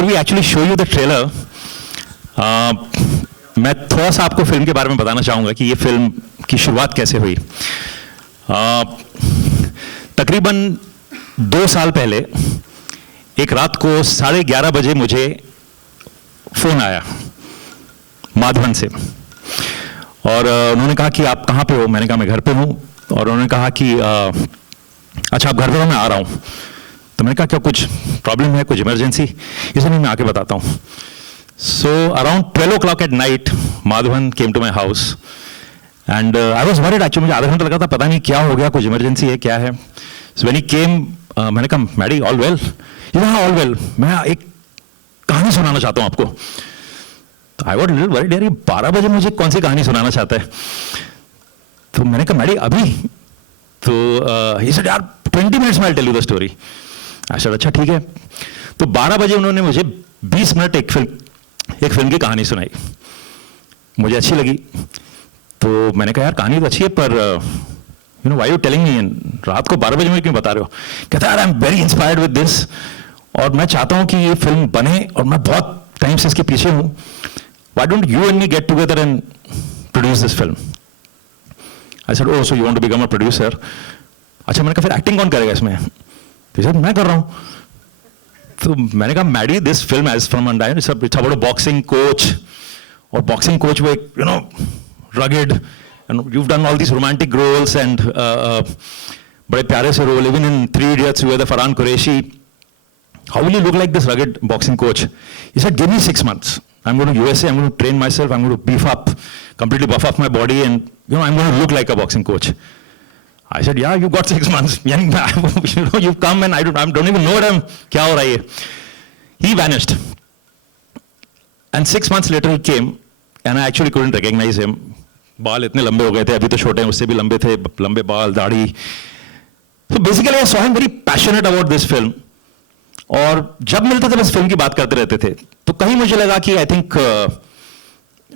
Before we actually show you the trailer, मैं थोड़ा सा आपको फिल्म के बारे में बताना चाहूँगा कि ये फिल्म की शुरुआत कैसे हुई। तकरीबन 2 साल पहले एक रात को 11:30 बजे मुझे फ़ोन आया माधवन से, और उन्होंने कहा कि आप कहाँ पे हो? मैंने कहा मैं घर पे हूँ। और उन्होंने कहा कि अच्छा आप घर पे हो, मैं आ रहा हूँ। तो मैंने कहा क्या कुछ प्रॉब्लम है, कुछ इमरजेंसी? इसलिए मैं आके बताता हूँ। So around 12 o'clock at night, Madhavan came to my house and I was worried actually. मुझे आधा घंटा लगा था, पता नहीं क्या हो गया, कुछ इमरजेंसी है, क्या है। सो व्हेन ही केम, मैंने कहा मैडी ऑल वेल? हाँ ऑल वेल, मैं एक कहानी सुनाना चाहता हूँ आपको। तो आई वॉज लिटिल वरीड, यार ये 12 बजे मुझे कौन सी कहानी सुनाना चाहता है? तो मैंने कहा मैडी अभी? तो ही सेड यार 20 minutes में I tell you the story. I said अच्छा ठीक है। तो 12 बजे उन्होंने मुझे 20 मिनट एक फिल्म की कहानी सुनाई, मुझे अच्छी लगी। तो मैंने कहा यार कहानी तो अच्छी है, पर you know why you telling me रात को 12 बजे मुझे क्यों बता रहे हो? कहता है यार I am very inspired with this, और मैं चाहता हूँ कि ये फिल्म बने, और मैं बहुत टाइम से इसके पीछे हूँ। Why don't you and me get together and produce this film? I said oh so you want to become a producer? अच्छा, मैंने कहा फिर एक्टिंग कौन करेगा इसमें? तो सर मैं कर रहा हूँ। तो मैंने कहा Maddy this film age from undine it's about a boxing coach, और बॉक्सिंग कोच वो एक you know rugged, and you done all this romantic roles and बड़े प्यारे से role, even in 3 Idiots you were the Farhan Qureshi. How will you look like this rugged boxing coach? He said, give me 6 months. I'm going to USA, I'm going to train myself, I'm going to beef up, completely buff up my body, and you know, I'm going to look like a boxing coach. I said, yeah, you got 6 months. You know, you've come and I don't even know what kya ho raha hai. He vanished. And 6 months later he came, and I actually couldn't recognize him. बाल इतने लंबे हो गए थे, अभी तो छोटे हैं, उससे भी लंबे थे, लंबे बाल, दाढ़ी. So basically I saw him very passionate about this film. और जब मिलता था बस फिल्म की बात करते रहते थे। तो कहीं मुझे लगा कि I think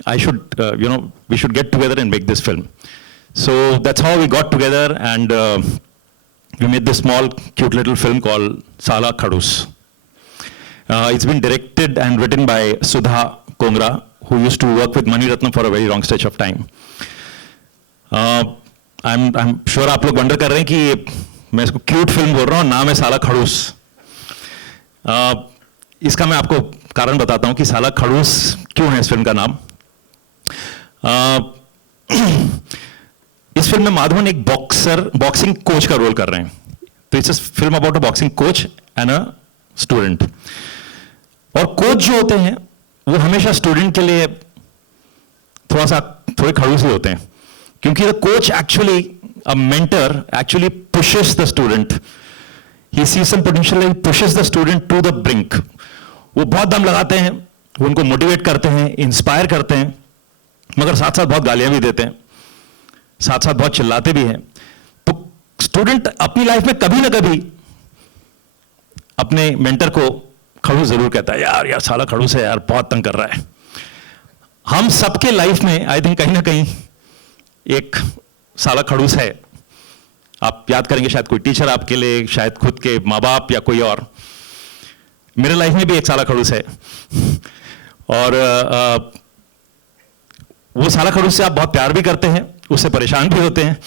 I should you know we should get together and make this film. So that's how we got together and we made this small cute little film called Saala Khadoos. It's been directed and written by Sudha Kongara, who used to work with Mani Ratnam for a very long stretch of time. I'm sure आप लोग wonder कर रहे हैं कि मैं इसको cute film बोल रहा हूँ, नाम है साला खड़ूस। इसका मैं आपको कारण बताता हूं कि साला खड़ूस क्यों है इस फिल्म का नाम। इस फिल्म में माधवन एक बॉक्सिंग कोच का रोल कर रहे हैं। तो it's a film about a boxing coach and a student. और कोच जो होते हैं वो हमेशा स्टूडेंट के लिए थोड़े खड़ूस ही होते हैं, क्योंकि the coach actually a mentor actually pushes the student. He sees some potential, he pushes the student to the brink. वो बहुत दम लगाते हैं, वो उनको मोटिवेट करते हैं, इंस्पायर करते हैं, मगर साथ साथ बहुत गालियां भी देते हैं, साथ साथ बहुत चिल्लाते भी हैं। तो स्टूडेंट अपनी लाइफ में कभी ना कभी अपने मेंटर को खड़ूस जरूर कहता है, यार यार साला खड़ूस है यार, बहुत तंग कर रहा है। हम सबके लाइफ में आई थिंक कहीं ना कहीं एक साला खड़ूस है। आप याद करेंगे शायद कोई टीचर आपके लिए, शायद खुद के माँ बाप या कोई और। मेरे लाइफ में भी एक साला खड़ूस है, और वो साला खड़ूस से आप बहुत प्यार भी करते हैं, उससे परेशान भी होते हैं,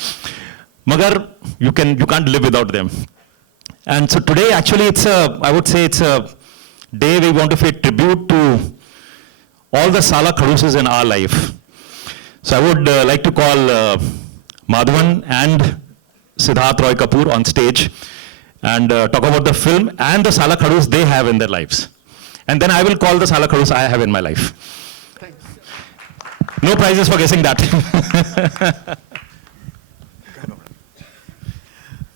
मगर you can't live without them. And so today actually I would say it's a day we want to pay tribute to all the Sala Khaduses in our life. So I would like to call Madhavan and Siddharth Roy Kapoor on stage and talk about the film and the Sala Khadus they have in their lives. And then I will call the Sala Khadus I have in my life. Thanks. No prizes for guessing that.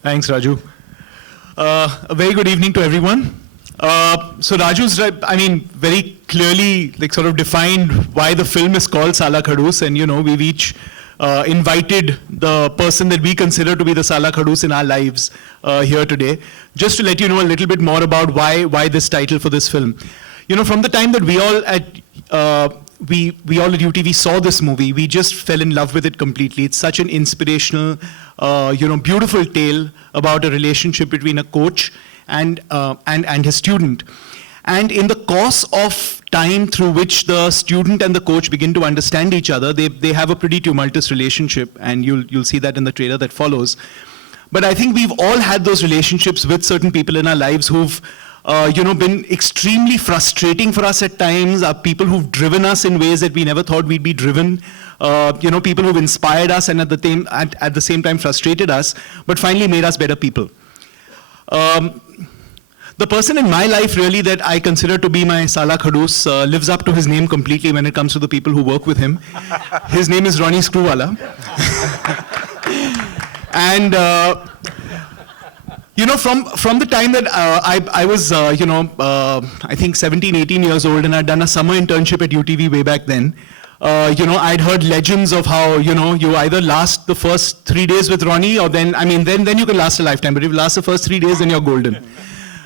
Thanks, Raju. A very good evening to everyone. So Raju's, I mean, very clearly like sort of defined why the film is called Sala Khadus, and you know, we've each invited the person that we consider to be the Sala Khadus in our lives here today, just to let you know a little bit more about why this title for this film. You know, from the time that we all at UTV saw this movie, we just fell in love with it completely. It's such an inspirational, you know, beautiful tale about a relationship between a coach and his student. And in the course of time through which the student and the coach begin to understand each other, they have a pretty tumultuous relationship, and you'll see that in the trailer that follows. But I think we've all had those relationships with certain people in our lives who've been extremely frustrating for us at times, are people who've driven us in ways that we never thought we'd be driven, people who've inspired us and at the same time frustrated us, but finally made us better people. The person in my life really that I consider to be my Sala Khadus lives up to his name completely when it comes to the people who work with him. His name is Ronnie Screwvala. And from the time that I was, I think 17, 18 years old, and I'd done a summer internship at UTV way back then, I'd heard legends of how, you either last the first 3 days with Ronnie, or then you can last a lifetime, but if you last the first 3 days, then you're golden.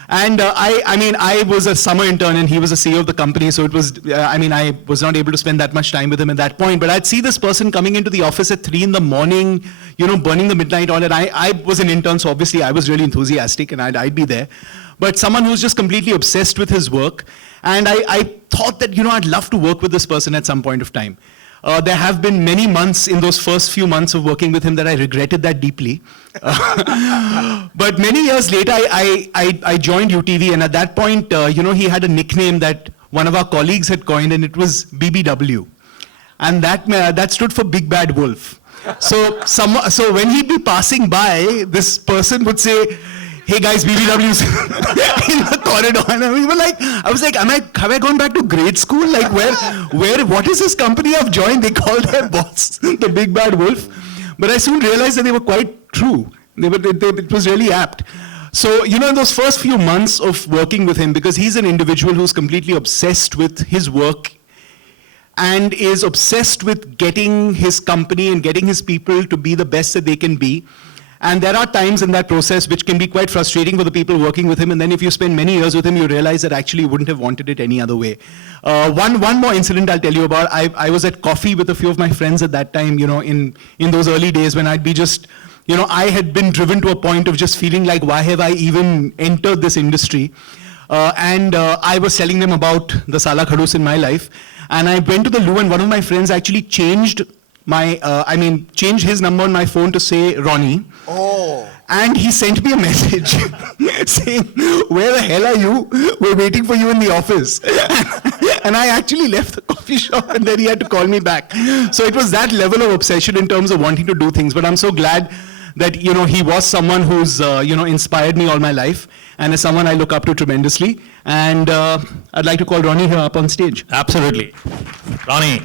And I was a summer intern and he was a CEO of the company, so it was, I was not able to spend that much time with him at that point. But I'd see this person coming into the office at 3 in the morning, burning the midnight oil. And I was an intern, so obviously I was really enthusiastic and I'd be there. But someone who's just completely obsessed with his work. And I thought that, I'd love to work with this person at some point of time. There have been many months in those first few months of working with him that I regretted that deeply. But many years later, I joined UTV, and at that point, he had a nickname that one of our colleagues had coined, and it was BBW. And that stood for Big Bad Wolf. So when he'd be passing by, this person would say, "Hey guys, BBW's in the corridor," and I was like, have I gone back to grade school? Like, what is this company I've joined? They call their boss the Big Bad Wolf. But I soon realized that they were quite true. It was really apt. So, in those first few months of working with him, because he's an individual who's completely obsessed with his work and is obsessed with getting his company and getting his people to be the best that they can be. And there are times in that process which can be quite frustrating for the people working with him. And then if you spend many years with him, you realize that actually you wouldn't have wanted it any other way. One more incident I'll tell you about. I was at coffee with a few of my friends at that time, in those early days when I'd be just, I had been driven to a point of just feeling like, why have I even entered this industry? I was telling them about the Sala Khadus in my life. And I went to the loo, and one of my friends actually changed his number on my phone to say Ronnie. Oh. And he sent me a message saying, "Where the hell are you? We're waiting for you in the office." And I actually left the coffee shop, and then he had to call me back. So it was that level of obsession in terms of wanting to do things. But I'm so glad that, he was someone who's, inspired me all my life, and is someone I look up to tremendously. And I'd like to call Ronnie here up on stage. Absolutely. Ronnie.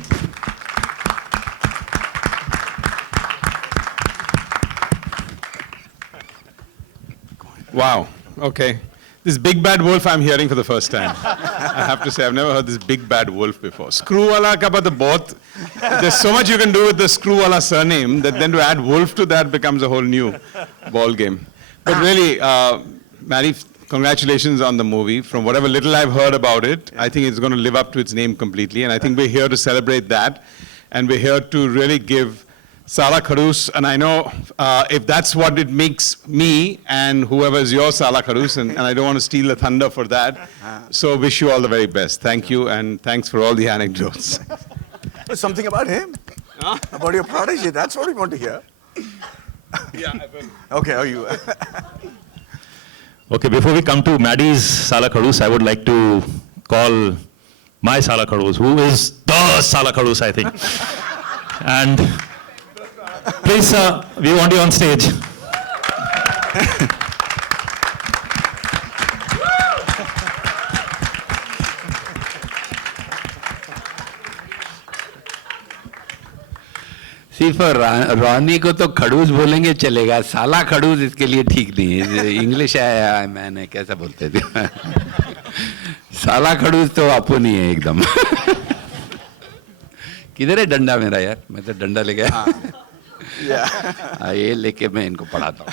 Wow. Okay. This Big Bad Wolf I'm hearing for the first time. I have to say, I've never heard this Big Bad Wolf before. Screwwala ka bata bahut. There's so much you can do with the Screwwala surname that then to add Wolf to that becomes a whole new ball game. But really, Maddie, congratulations on the movie. From whatever little I've heard about it, I think it's going to live up to its name completely. And I think we're here to celebrate that. And we're here to really give Sala Khadus, and I know if that's what it makes me and whoever is your Sala Khadus, and I don't want to steal the thunder for that. So wish you all the very best. Thank you, and thanks for all the anecdotes. Something about him? About your protege? That's what we want to hear. Yeah, I will. Okay, are you? Okay, before we come to Maddie's Sala Khadus, I would like to call my Sala Khadus, who is the Sala Khadus, I think. And please, we want you on stage. सिर्फ Ronnie को तो खड़ूस बोलेंगे चलेगा, साला खड़ूस इसके लिए ठीक नहीं है. इंग्लिश है, मैंने कैसा बोलते थे. साला खड़ूस तो अपन ही है एकदम. किधर है डंडा मेरा यार? मैं तो डंडा ले गया. ये लेके मैं इनको पढ़ाता हूँ.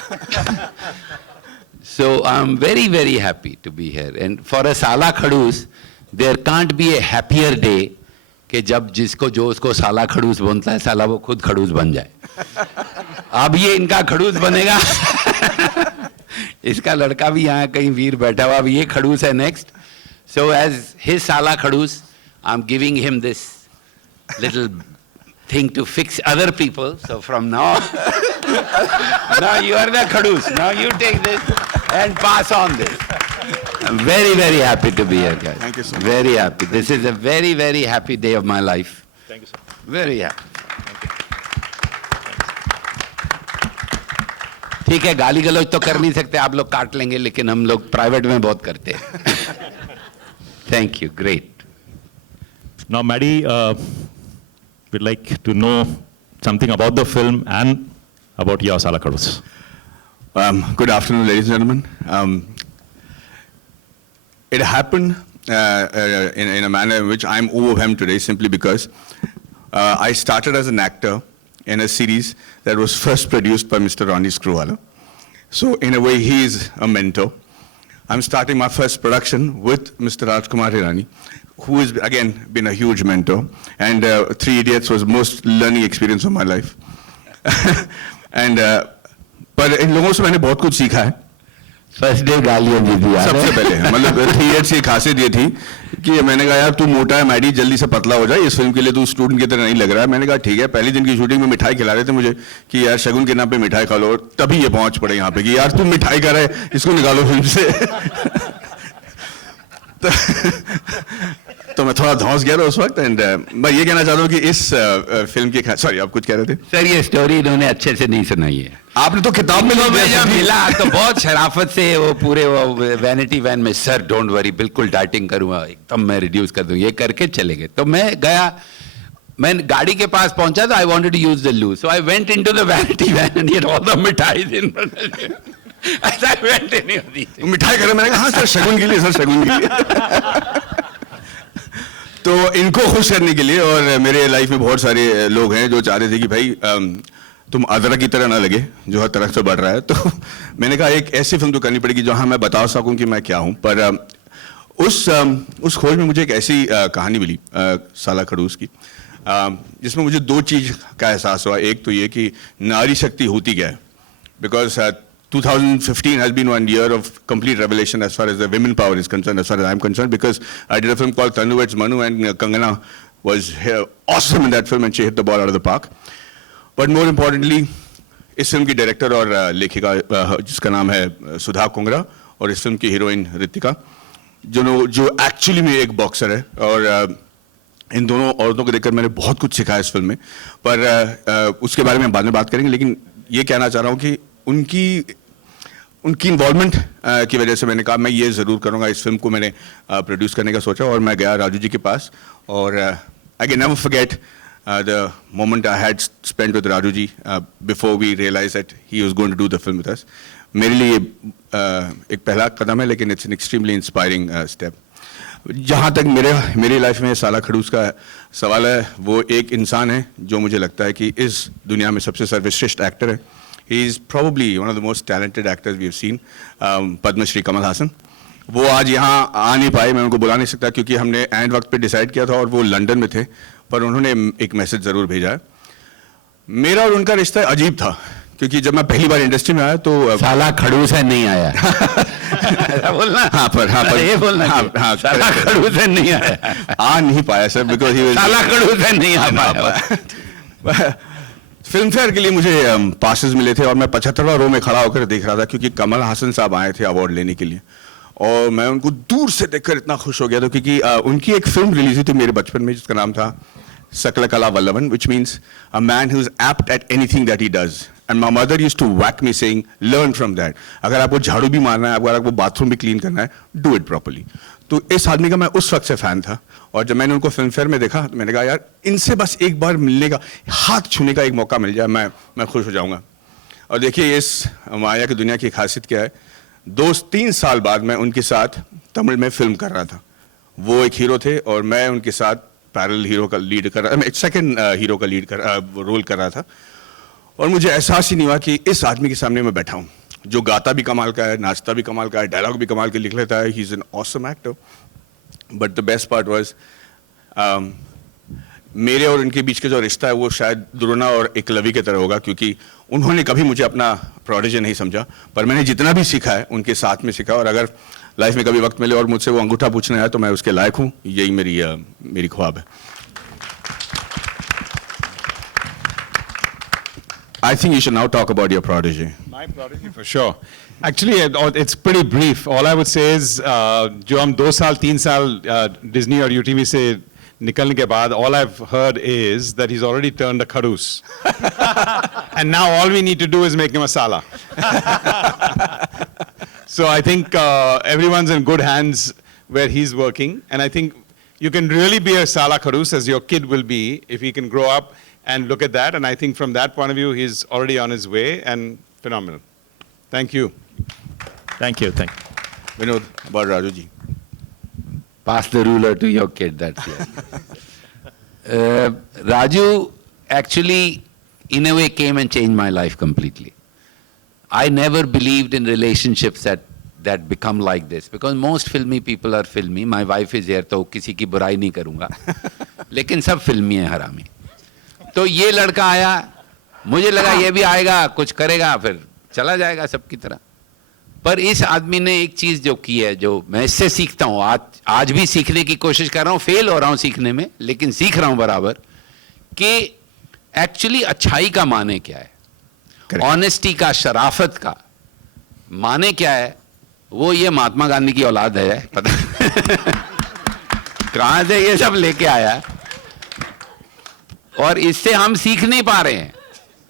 So I'm very very happy to be here, and for a Sala Khadus there can't be a happier day कि जब जिसको जो उसको साला खड़ूस बनता है, साला वो खुद खड़ूस बन जाए. अब ये इनका खड़ूस बनेगा. इसका लड़का भी यहाँ कहीं वीर बैठा हुआ, अब ये खड़ूस है next. So as his Sala Khadus, I'm giving him this little thing to fix other people. So from now on, now you are the Khadus. Now you take this and pass on this. I'm very, very happy to be here, guys. Thank you so much. Very happy. This is a very, very happy day of my life. Thank you, sir. Very happy. ठीक है, गाली गलौज तो कर नहीं सकते, आप लोग काट लेंगे, लेकिन हम लोग प्राइवेट में बहुत करते हैं. Thank you, great. Now, Maddie, we'd like to know something about the film and about your Sala Khadus. Good afternoon, ladies and gentlemen. It happened in a manner in which I'm overwhelmed today simply because I started as an actor in a series that was first produced by Mr. Ronnie Screwvala. So in a way, he is a mentor. I'm starting my first production with Mr. Rajkumar Hirani, who has again been a huge mentor. And Three Idiots was the most learning experience of my life. And पर इन लोगों से मैंने बहुत कुछ सीखा है. First day गालियां दी थी यार. सबसे पहले मतलब 3 Idiots की खासियत ये थी कि मैंने कहा यार तू मोटा है मैडी, जल्दी से पतला हो जाए, इस फिल्म के लिए तू स्टूडेंट की तरह नहीं लग रहा है. मैंने कहा ठीक है. पहली दिन की शूटिंग में मिठाई खिला रहे थे मुझे कि यार शगुन के नाम पे मिठाई खा लो, तभी ये पहुंच पड़े यहाँ पे कि यार तू मिठाई खा रहा है, इसको निकालो फिल्म से. तो मैं थोड़ा धौंस गया था उस वक्त. एंड मैं ये कहना चाहता हूँ कि इस फिल्म की सॉरी आप कुछ कह रहे थे सर. ये स्टोरी इन्होंने अच्छे से नहीं सुनाई है. आपने तो किताब में तो मैं जब मिला तो बहुत शराफत से वो पूरे वो वैनिटी वैन में, सर डोंट वरी, बिल्कुल डाइटिंग करूंगा, एकदम मैं रिड्यूस कर दूं, ये करके चले गए. तो मैं गया, मैं गाड़ी के पास पहुंचा तो I wanted to use the loo, so I went into the vanity van and all the मिठाई इन ऐसा वेंट नहीं. मिठाई करे. मैंने कहा हाँ सर शगुन के लिए, सर शगुन के लिए. तो इनको खुश करने के लिए, और मेरे लाइफ में बहुत सारे लोग हैं जो चाह रहे थे कि भाई तुम अदरक की तरह ना लगे जो हर तरफ से बढ़ रहा है, तो मैंने कहा एक ऐसी फिल्म तो करनी पड़ेगी जहां मैं बता सकूं कि मैं क्या हूं. पर उस खोज में मुझे एक ऐसी कहानी मिली साला खड़ूस की, जिसमें मुझे 2 चीज का एहसास हुआ. एक तो ये कि नारी शक्ति होती क्या है, because 2015 has been 1 year of complete revelation as far as the women power is concerned, as far as I'm concerned, because I did a film called Tanu Veds Manu, and Kangana was awesome in that film and she hit the ball out of the park. But more importantly, इस film की director और लेखिका जिसका नाम है सुधा कुंगरा, और इस film की हीरोइन रितिका, जो एक्चुअली में एक बॉक्सर है. और इन दोनों औरतों को देखकर मैंने बहुत कुछ सीखा इस फिल्म में. पर उसके बारे में हम बाद में बात करेंगे. लेकिन ये कहना चाह रहा हूँ कि उनकी इन्वॉल्वमेंट की वजह से मैंने कहा मैं ये ज़रूर करूँगा. इस फिल्म को मैंने प्रोड्यूस करने का सोचा और मैं गया राजू जी के पास. और I can never forget the moment I had spent with Raju ji before we realize that he was going to do the film with us. मेरे लिए एक पहला कदम है, लेकिन it's an extremely inspiring step. जहाँ तक मेरी लाइफ में साला खड़ूस का सवाल है, वो एक इंसान है जो मुझे लगता है कि इस दुनिया में सबसे सर्वश्रेष्ठ एक्टर है. He is probably one of the most talented actors we have seen, Padma Shri Kamal Haasan. वो आज यहाँ आ नहीं पाए, मैं उनको बुला नहीं सकता क्योंकि हमने एंड वक्त पे डिसाइड किया था और वो लंदन में थे, पर उन्होंने एक मैसेज ज़रूर भेजा है. मेरा और उनका रिश्ता अजीब था क्योंकि जब मैं पहली बार इंडस्ट्री में आया तो साला खड़ूस है नहीं आया. ऐसा बोलना. हाँ पर ये बोलना. हाँ साला खड़ूस है नहीं आया. आ नहीं पाया सर, बिकॉज ही साला खड़ूस है नहीं आ पाया. फिल्म फेयर के लिए मुझे पासेस मिले थे और मैं 75वां रो में खड़ा होकर देख रहा था क्योंकि कमल हासन साहब आए थे अवार्ड लेने के लिए. और मैं उनको दूर से देखकर इतना खुश हो गया था क्योंकि उनकी एक फिल्म रिलीज हुई थी मेरे बचपन में जिसका नाम था सकल कला वल्लभन, which means a man who is apt at anything that he does. And my mother used to whack me saying, learn from that. अगर आपको झाड़ू भी मारना है, अगर आपको बाथरूम भी क्लीन करना है, do it properly. तो इस आदमी का मैं उस वक्त से फैन था और जब मैंने उनको फिल्म फेयर में देखा तो मैंने कहा यार इनसे बस एक बार मिलने का, हाथ छूने का एक मौका मिल जाए, मैं खुश हो जाऊंगा. और देखिए इस माया की दुनिया की खासियत क्या है. 2-3 साल बाद मैं उनके साथ तमिल में फिल्म कर रहा था. वो एक हीरो थे और मैं उनके साथ पैरेलल हीरो का लीड कर रहा था, सेकंड हीरो का रोल कर रहा था. और मुझे एहसास ही नहीं हुआ कि इस आदमी के सामने मैं बैठा हूँ जो गाता भी कमाल का है, नाचता भी कमाल का है, डायलॉग भी कमाल के लिख लेता है. He is an awesome actor. But the best part was मेरे और उनके बीच का जो रिश्ता है वो शायद द्रोणा और एकलवी की तरह होगा क्योंकि उन्होंने कभी मुझे अपना प्रोडिजी नहीं समझा, पर मैंने जितना भी सीखा है उनके साथ में सीखा. और अगर लाइफ में कभी वक्त मिले और मुझसे वो अंगूठा पूछने आए तो मैं उसके लायक हूँ, यही मेरी ख्वाब है. I think you should now talk about your prodigy. My prodigy for sure. Actually, it's pretty brief. All I would say is, जो हम 2 साल 3 साल Disney और UTV से निकलने के बाद, all I've heard is that he's already turned a Kharoos. And now all we need to do is make him a Sala. So I think everyone's in good hands where he's working. And I think you can really be a Sala Kharoos as your kid will be if he can grow up and look at that. And I think from that point of view, he's already on his way and phenomenal. Thank you. Thank you. Vinod, about Raju ji. Pass the ruler to your kid, that's it. Raju actually, in a way, came and changed my life completely. I never believed in relationships that become like this, because most filmy people are filmy. My wife is here, तो किसी की बुराई नहीं करूँगा. लेकिन सब फिल्मी है, हरामी. तो ये लड़का आया, मुझे लगा ये भी आएगा, कुछ करेगा, फिर चला जाएगा सबकी तरह. पर इस आदमी ने एक चीज जो की है, जो मैं इससे सीखता हूँ, आज भी सीखने की कोशिश कर रहा हूँ, फेल हो रहा हूँ सीखने में, लेकिन सीख रहा हूँ बराबर, कि एक्चुअली अच्छाई का माने क्या है, ऑनेस्टी का, शराफत का माने क्या है. वो ये महात्मा गांधी की औलाद है, पता कहां से ये सब लेके आया, और इससे हम सीख नहीं पा रहे हैं.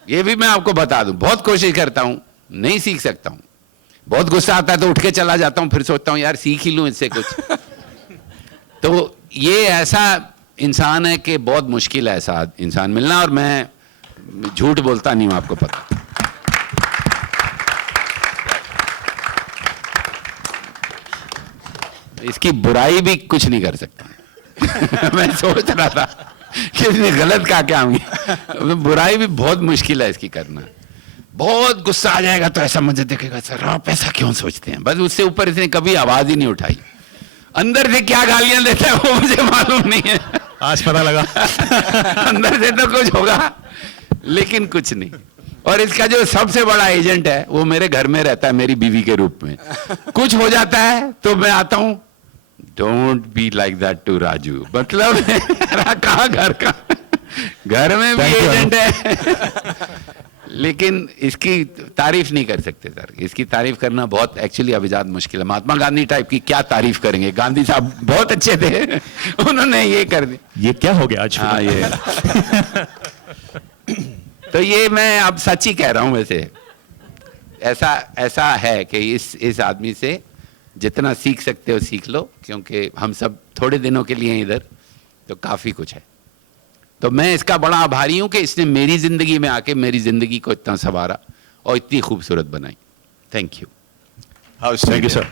ये भी मैं आपको बता दूं, बहुत कोशिश करता हूं, नहीं सीख सकता हूं. बहुत गुस्सा आता है तो उठ के चला जाता हूं, फिर सोचता हूं यार सीख ही लूं इससे कुछ. तो ये ऐसा इंसान है कि बहुत मुश्किल है ऐसा इंसान मिलना, और मैं झूठ बोलता नहीं हूं, आपको पता. इसकी बुराई भी कुछ नहीं कर सकता. मैं सोच रहा था कि इसने गलत कहा क्या, बुराई भी बहुत मुश्किल है इसकी करना. बहुत गुस्सा आ जाएगा तो ऐसा मुझे देखेगा, सर आप ऐसा क्यों सोचते हैं. बस उससे ऊपर इसने कभी आवाज ही नहीं उठाई. अंदर से क्या गालियां देता है वो मुझे मालूम नहीं है. आज पता लगा. अंदर से तो कुछ होगा, लेकिन कुछ नहीं. और इसका जो सबसे बड़ा एजेंट है वो मेरे घर में रहता है, मेरी बीवी के रूप में. कुछ हो जाता है तो मैं आता हूं, don't be like that to Raju. मतलब कहाँ घर में भी एजेंट है. लेकिन इसकी तारीफ नहीं कर सकते सर. इसकी तारीफ करना बहुत एक्चुअली अभिजात मुश्किल है. महात्मा गांधी टाइप की क्या तारीफ करेंगे. गांधी साहब बहुत अच्छे थे, उन्होंने ये कर दी. ये क्या हो गया आज. हाँ ये तो ये मैं अब सच ही कह रहा हूं. वैसे ऐसा है कि इस आदमी से जितना सीख सकते हो सीख लो, क्योंकि हम सब थोड़े दिनों के लिए इधर, तो काफी कुछ है. तो मैं इसका बड़ा आभारी हूं कि इसने मेरी जिंदगी में आके मेरी जिंदगी को इतना संवारा और इतनी खूबसूरत बनाई. Thank you. Thank you, sir.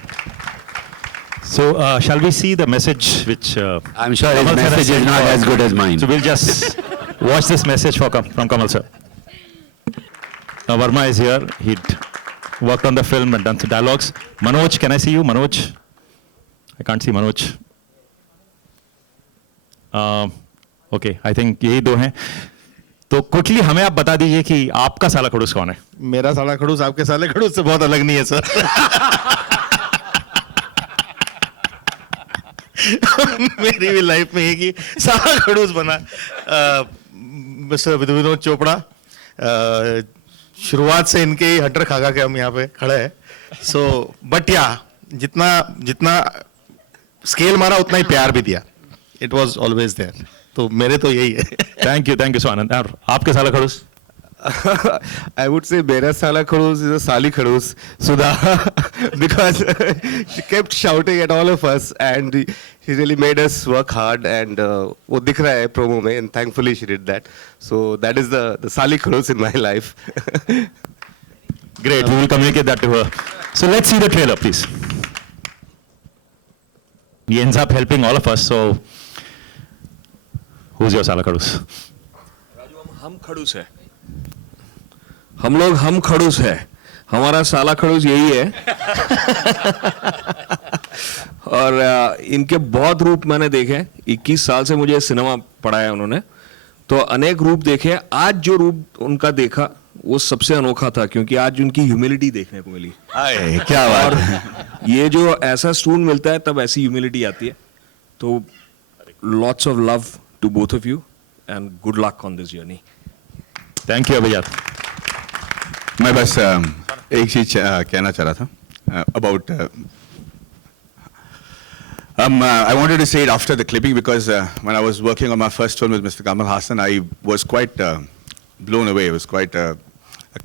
So, shall we see the message which... I'm sure his Kamal sir has message is sent not to us? as good as mine. So we'll just watch this message from Kamal sir. Now Verma is here. He'd worked on the film and done some dialogues. Manoj, can I see you? Manoj? I can't see Manoj. Okay, I think यही दो हैं. तो quickly हमें आप बता दीजिए कि आपका साला खड़ूस कौन है. मेरा साला खड़ूस आपके साले खड़ूस से बहुत अलग नहीं है सर. मेरी भी लाइफ में एक ही साला खड़ूस बना मिस्टर विनोद चोपड़ा. शुरुआत से इनके ही हटर खा के हम यहाँ पे खड़े हैं. सो बट या जितना स्केल मारा उतना ही प्यार भी दिया. It was always there. तो मेरे तो यही है. Thank you so Anand. और आपके साला खड़ूस? I would say Mera Sala Khadus is a Sali Khadus, Sudha, because she kept shouting at all of us, and she really made us work hard, and वो दिख रहा है promo में, and thankfully she did that. So that is the Sali Khadus in my life. Great, we will communicate that to her. So let's see the trailer, please. He ends up helping all of us, so who's your Sala Khadus? हम खड़ूस है. हम लोग हम खड़ूस है. हमारा साला खड़ूस यही है. और इनके बहुत रूप मैंने देखे. 21 साल से मुझे सिनेमा पढ़ाया उन्होंने, तो अनेक रूप देखे. आज जो रूप उनका देखा वो सबसे अनोखा था, क्योंकि आज उनकी ह्यूमिलिटी देखने को मिली। आए, क्या बात है। ये जो ऐसा स्टूडेंट मिलता है तब ऐसी ह्यूमिलिटी आती है। तो lots of love to both of you and good luck on this journey. Thank you Abhijat. मैं बस एक चीज कहना चाह रहा था about I wanted to say it after the clipping because when I was working on my first film with Mr. Kamal Hassan, I was quite blown away. I was quite a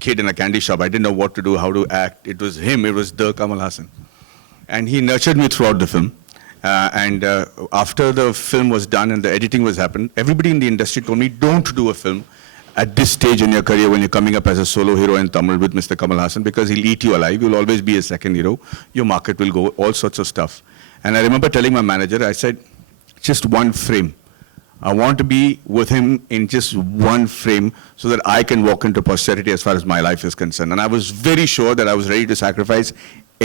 kid in a candy shop. I didn't know what to do, how to act. It was him. It was the Kamal Hassan. And he nurtured me throughout the film. After the film was done and the editing was happened, everybody in the industry told me, don't do a film at this stage in your career when you're coming up as a solo hero in Tamil with Mr. Kamal Hassan, because he'll eat you alive. You'll always be a second hero. Your market will go, all sorts of stuff. And I remember telling my manager, I said, just one frame. I want to be with him in just one frame so that I can walk into posterity as far as my life is concerned. And I was very sure that I was ready to sacrifice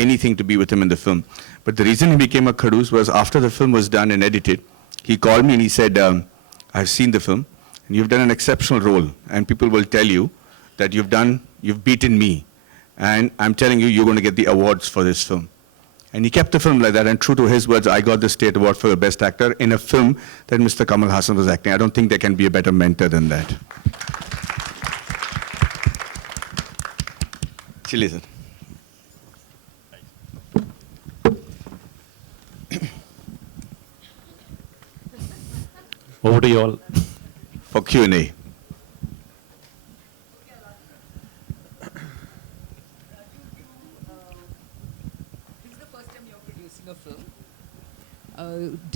anything to be with him in the film. But the reason he became a Khadus was after the film was done and edited, he called me and he said, I've seen the film and you've done an exceptional role. And people will tell you that you've beaten me. And I'm telling you, you're going to get the awards for this film. And he kept the film like that, and true to his words, I got the State Award for the Best Actor in a film that Mr. Kamal Hassan was acting. I don't think there can be a better mentor than that. Chili, sir. Over to you all. For Q&A.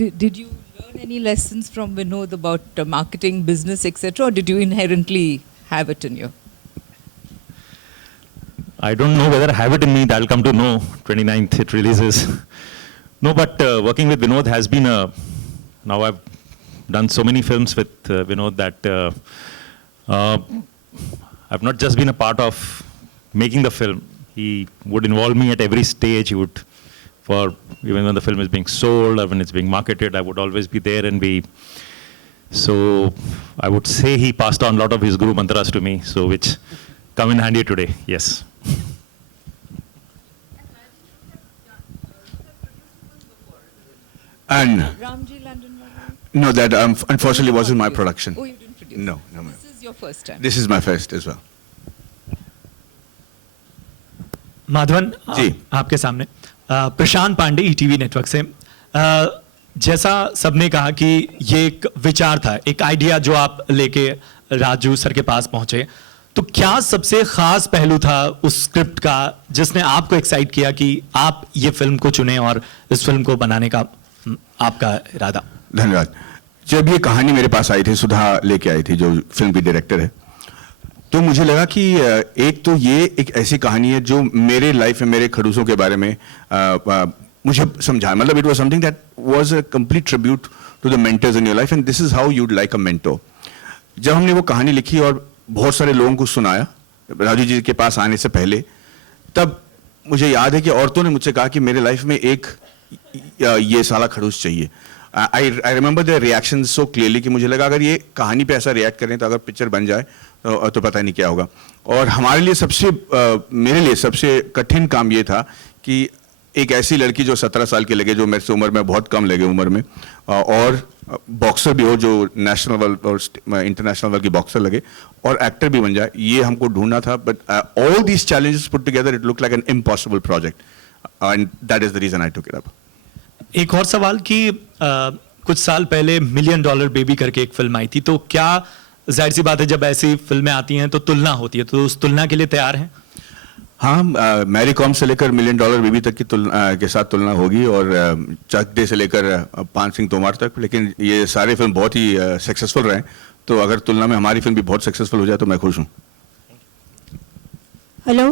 Did you learn any lessons from Vinod about marketing, business, etc., or did you inherently have it in you? I don't know whether I have it in me. I'll come to know. 29th it releases. No, but working with Vinod has been a. Now I've done so many films with Vinod that I've not just been a part of making the film. He would involve me at every stage. He would, for even when the film is being sold or when it's being marketed, I would always be there and be. So I would say he passed on a lot of his guru mantras to me, so which come in handy today. Yes. And Ramji London Mumbai? no, that unfortunately wasn't my production. Oh, you didn't produce? No, no, ma'am. This is your first time? This is my first as well. Madhavan ji. आपके सामने प्रशांत Pandey ETV network से जैसा सबने कहा कि ये एक विचार था, एक आइडिया जो आप लेके राजू सर के पास पहुंचे, तो क्या सबसे खास पहलू था उस स्क्रिप्ट का जिसने आपको एक्साइट किया कि आप ये फिल्म को चुने और इस फिल्म को बनाने का आपका इरादा? धन्यवाद। जब ये कहानी मेरे पास आई थी, सुधा लेके आई थी जो फिल्म की डायरेक्टर है, तो मुझे लगा कि एक तो ये एक ऐसी कहानी है जो मेरे लाइफ में मेरे खड़ूसों के बारे में मुझे समझा, मतलब it was something that was a complete tribute to the mentors in your life and this is how you'd like a mentor. जब हमने वो कहानी लिखी और बहुत सारे लोगों को सुनाया राजू जी के पास आने से पहले, तब मुझे याद है कि औरतों ने मुझसे कहा कि मेरे लाइफ में एक ये साला खड़ूस चाहिए। I remember the reaction so clearly कि मुझे लगा अगर ये कहानी पे ऐसा रिएक्ट करें तो अगर पिक्चर बन जाए तो पता नहीं क्या होगा। और हमारे लिए मेरे लिए सबसे कठिन काम ये था कि एक ऐसी लड़की जो 17 साल की लगे, जो मेरे से उम्र में बहुत कम लगे उम्र में, और बॉक्सर भी हो जो नेशनल लेवल और इंटरनेशनल लेवल की बॉक्सर लगे, और एक्टर भी बन जाए, ये हमको ढूंढना था। But all these challenges put together it look like an impossible project and that is the reason I took it up. एक और सवाल कि कुछ साल पहले $1 मिलियन बेबी करके एक फिल्म आई थी, तो क्या जाहिर सी बात है जब ऐसी फिल्में आती हैं तो तुलना होती है, तो उस तुलना के लिए तैयार हैं? हाँ, मैरी कॉम से लेकर $1 मिलियन बेबी तक की के साथ तुलना होगी, और चक डे से लेकर पान सिंह तोमर तक, लेकिन ये सारे फिल्म बहुत ही सक्सेसफुल रहे, तो अगर तुलना में हमारी फिल्म भी बहुत सक्सेसफुल हो जाए तो मैं खुश हूँ। Hello,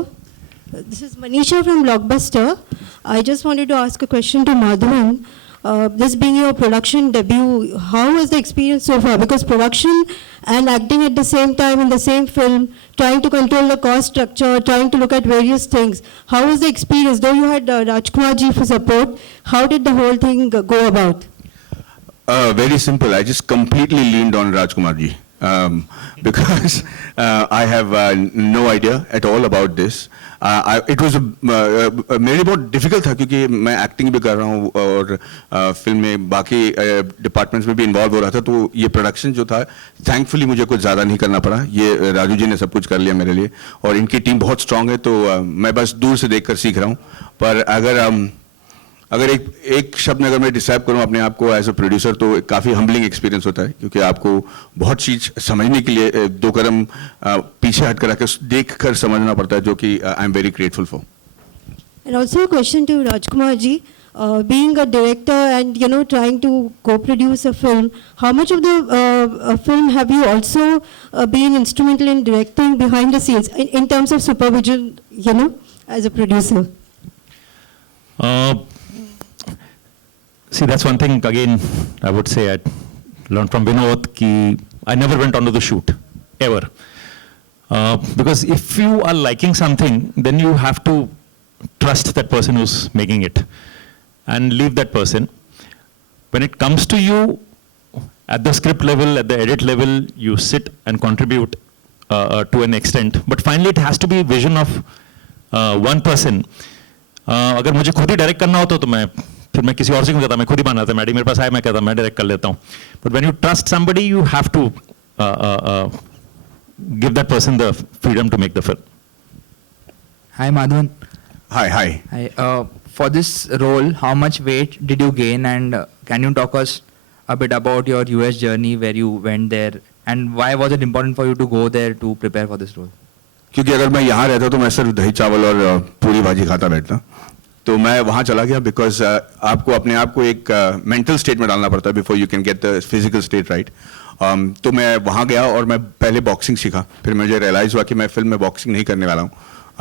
this is Manisha from Blockbuster. I just wanted to ask a question to Madhavan. This being your production debut, how was the experience so far? Because production and acting at the same time in the same film, trying to control the cost structure, trying to look at various things. How was the experience? Though you had Rajkumar ji for support, how did the whole thing go about? Very simple. I just completely leaned on Rajkumar ji. because I have no idea at all about this. It was मेरे लिए बहुत difficult था क्योंकि मैं acting भी कर रहा हूँ और फिल्म में बाकी departments में भी involve हो रहा था, तो ये production जो था thankfully मुझे कुछ ज़्यादा नहीं करना पड़ा. ये राजू जी ने सब कुछ कर लिया मेरे लिए और इनकी टीम बहुत strong है, तो मैं बस दूर से देखकर सीख रहा हूँ. पर अगर एक शब्द में अगर मैं डिस्क्राइब करूं अपने आप को एज अ प्रोड्यूसर, तो काफ़ी हम्बलिंग एक्सपीरियंस होता है क्योंकि आपको बहुत चीज़ समझने के लिए दो कदम पीछे हट कर आकर देख कर समझना पड़ता है, जो कि I am very grateful for. And also a question to Rajkumar ji, being a director and trying to co-produce a film, how much of the film have you also been instrumental in directing behind the scenes in terms of supervision, as a producer? See, that's one thing, again, I would say I learned from Vinod, ki I never went onto the shoot, ever. Because if you are liking something, then you have to trust that person who's making it and leave that person. When it comes to you, at the script level, at the edit level, you sit and contribute to an extent. But finally, it has to be vision of one person. अगर मुझे खुद ही direct करना होता तो फिर मैं किसी और से क्यों कहता, मैं खुद ही बनाता. मैडी मेरे पास आए, मैं कहता मैं डायरेक्ट कर लेता हूँ. But when you trust somebody, you have to give that person the freedom to make the film. Hi Madhavan. Hi. For this role, how much weight did you gain, and can you talk us a bit about your US journey, where you went there, and why was it important for you to go there to prepare for this role? क्योंकि अगर मैं यहाँ रहता तो मैं सिर्फ दही चावल और पूरी भाजी खाता बैठता, तो मैं वहाँ चला गया बिकॉज आपको अपने आप को एक मेंटल स्टेट में डालना पड़ता है before you can get the physical state right. तो मैं वहाँ गया और मैं पहले बॉक्सिंग सीखा. फिर मुझे रियलाइज़ हुआ कि मैं फिल्म में बॉक्सिंग नहीं करने वाला हूँ,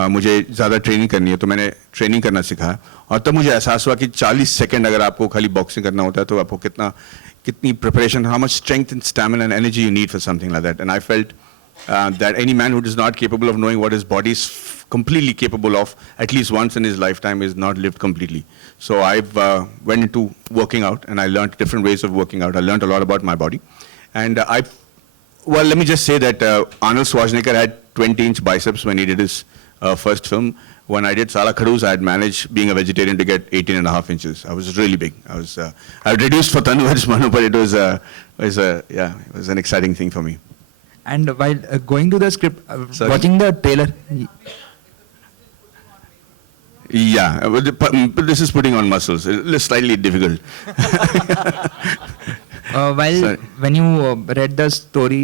मुझे ज़्यादा ट्रेनिंग करनी है. तो मैंने ट्रेनिंग करना सीखा और तब मुझे एहसास हुआ कि 40 सेकेंड अगर आपको खाली बॉक्सिंग करना होता है तो आपको कितनी preparation, how much strength and stamina and energy you need for something like that. And I felt that any man who is not capable of knowing what his body is completely capable of at least once in his lifetime is not lived completely. So I've went into working out and I learned different ways of working out. I learned a lot about my body. And well, let me just say that Arnold Schwarzenegger had 20-inch biceps when he did his first film. When I did Sala Khadoos, I had managed, being a vegetarian, to get 18.5 inches. I was really big. I had reduced for Tanwaj Manu, but it was an exciting thing for me. And while going to the script, watching the trailer. Yeah, but this is putting on muscles. It's slightly difficult. When you read the story,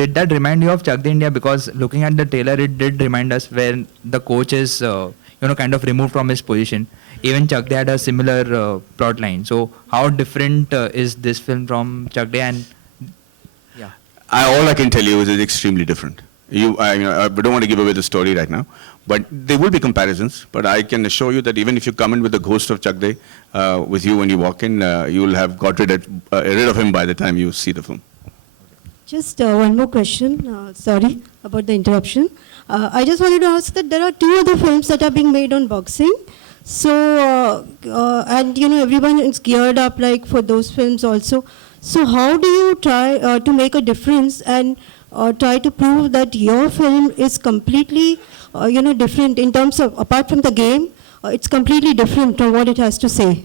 did that remind you of Chak De India? Because looking at the trailer, it did remind us where the coach is, kind of removed from his position. Even Chak De had a similar plot line. So how different is this film from Chak De? And all I can tell you is it's extremely different. I don't want to give away the story right now, but there will be comparisons. But I can assure you that even if you come in with the ghost of Chak De with you when you walk in, you will have got rid of him by the time you see the film. Just one more question. Sorry about the interruption. I just wanted to ask that there are 2 other films that are being made on boxing. So, and everyone is geared up like for those films also. So how do you try to make a difference and try to prove that your film is completely, different in terms of, apart from the game, it's completely different from what it has to say?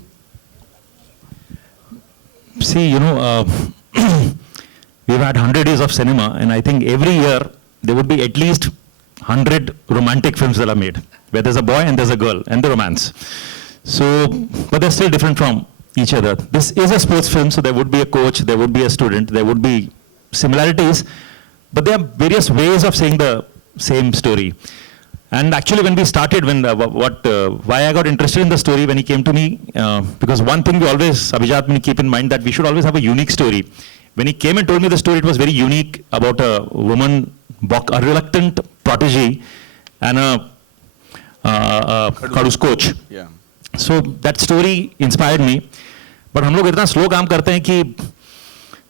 See, we've had 100 years of cinema, and I think every year there would be at least 100 romantic films that are made, where there's a boy and there's a girl, and the romance. So, but they're still different from each other. This is a sports film, so there would be a coach, there would be a student, there would be similarities, but there are various ways of saying the same story. And actually when we started, why I got interested in the story when he came to me, because one thing we always, Abhijat, keep in mind that we should always have a unique story. When he came and told me the story, it was very unique about a woman, a reluctant protege and a Khadoos coach. Yeah. So that story inspired me. But हम लोग इतना slow काम करते हैं कि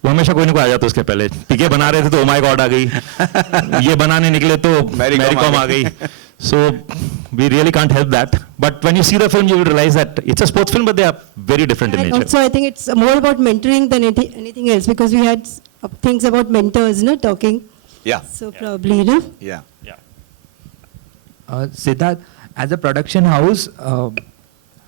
वो हमेशा कोई ना कोई आ जाता है उसके पहले. पीके बना रहे थे तो ओ माय गॉड आ गई, ये बनाने निकले तो मैरी कॉम आ गई. So we really can't help that. But when you see the film, you will realize that it's a sports film, but they are very different in nature. Also, I think it's more about mentoring than anything else, because we had things about mentors, no, talking. Yeah. So probably, no. Yeah. Siddharth, as a production house,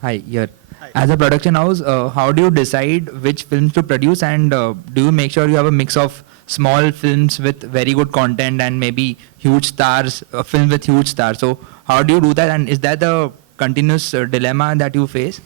hi, here. As a production house, how do you decide which films to produce, and do you make sure you have a mix of small films with very good content and maybe huge stars, a film with huge stars? So how do you do that, and is that a continuous dilemma that you face?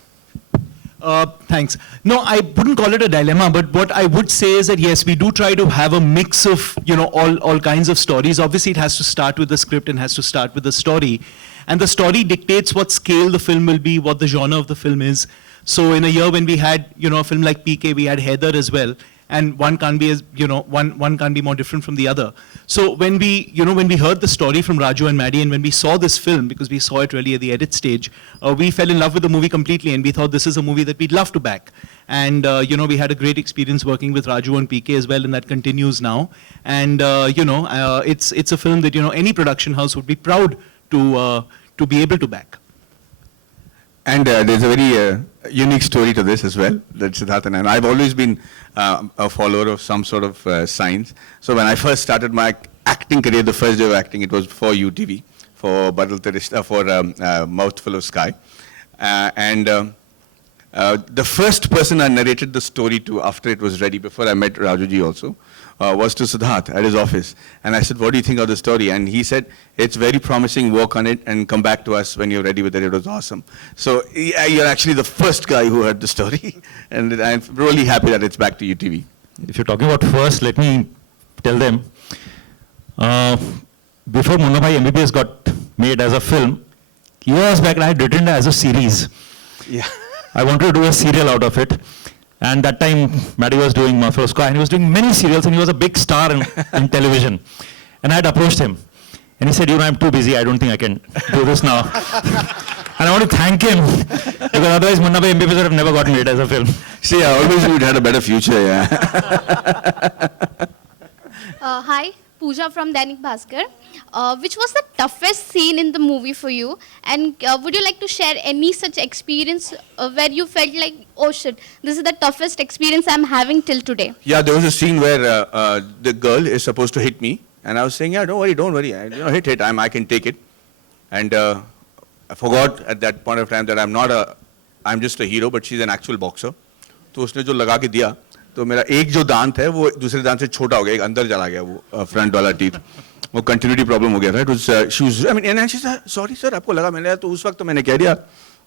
Thanks. No, I wouldn't call it a dilemma, but what I would say is that yes, we do try to have a mix of, all kinds of stories. Obviously, it has to start with the script and has to start with the story. And the story dictates what scale the film will be, what the genre of the film is. So in a year when we had, a film like PK, we had Heather as well. And one can't be as, one can't be more different from the other. So when we heard the story from Raju and Maddie, and when we saw this film, because we saw it really at the edit stage, we fell in love with the movie completely, and we thought this is a movie that we'd love to back. And, we had a great experience working with Raju and PK as well, and that continues now. And, it's a film that, any production house would be proud to be able to back. And there's a very unique story to this as well, that Siddharth and I've always been a follower of some sort of science. So when I first started my acting career, the first day of acting, it was for UTV, for Badal Tarishta, for Mouthful of Sky. The first person I narrated the story to after it was ready, before I met Rajuji also, was to Siddharth at his office. And I said, what do you think of the story? And he said, it's very promising, work on it and come back to us when you're ready with it. It was awesome. So you're actually the first guy who heard the story. And I'm really happy that it's back to UTV. If you're talking about first, let me tell them, before Munna Bhai MBBS got made as a film, years back I had written it as a series. Yeah. I wanted to do a serial out of it. And that time, Maddie was doing Mouthful of Sky, and he was doing many serials, and he was a big star in television. And I had approached him. And he said, I'm too busy, I don't think I can do this now. And I want to thank him, because otherwise Munna Bhai MBBS would have never gotten made as a film. See, I always knew it had a better future, yeah. Hi, Pooja from Dainik Bhaskar. Which was the toughest scene in the movie for you? And would you like to share any such experience where you felt like, oh shit, this is the toughest experience I'm having till today? Yeah, there was a scene where the girl is supposed to hit me. And I was saying, yeah, don't worry. Hit. I can take it. And I forgot at that point of time that I'm just a hero, but she's an actual boxer. तो उसने जो लगा के दिया, तो मेरा एक जो दांत है वो दूसरे दांत से छोटा हो गया, एक अंदर चला गया वो फ्रंट वाला टीथ, वो कंटिन्यूटी प्रॉब्लम हो गया था. It was she was, I mean, and she said, sorry sir, आपको लगा मैंने, तो उस वक्त तो मैंने कह दिया,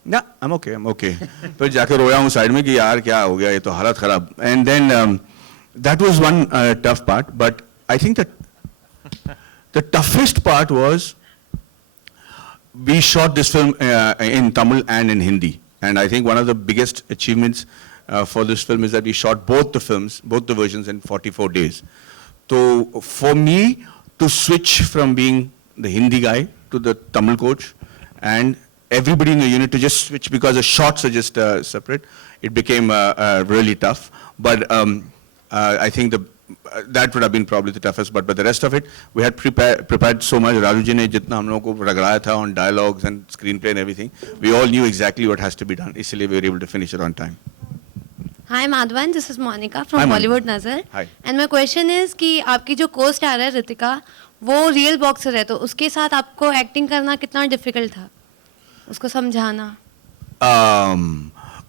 ना, I'm okay. फिर जाके रोया हूँ साइड में कि यार क्या हो गया, ये तो हालत खराब. And then that was one tough part, but I think that the toughest part was we shot this film in Tamil and in Hindi. And I think one of the biggest achievements for this film is that we shot both the versions in 44 days. So for me to switch from being the Hindi guy to the Tamil coach and everybody in the unit to just switch because the shots are just separate, it became really tough. But I think that would have been probably the toughest, but the rest of it, we had prepared so much. Raju ji ne jitna hum logon ko ragdaya tha on dialogues and screenplay and everything. We all knew exactly what has to be done. Isliye we were able to finish it on time. Hi Madhavan, this is Monica from Hi, Bollywood Monica. Nazar. Hi. And my question is कि आपकी जो co-star है रितिका, वो real boxer है, तो उसके साथ आपको acting करना कितना difficult था? उसको समझाना?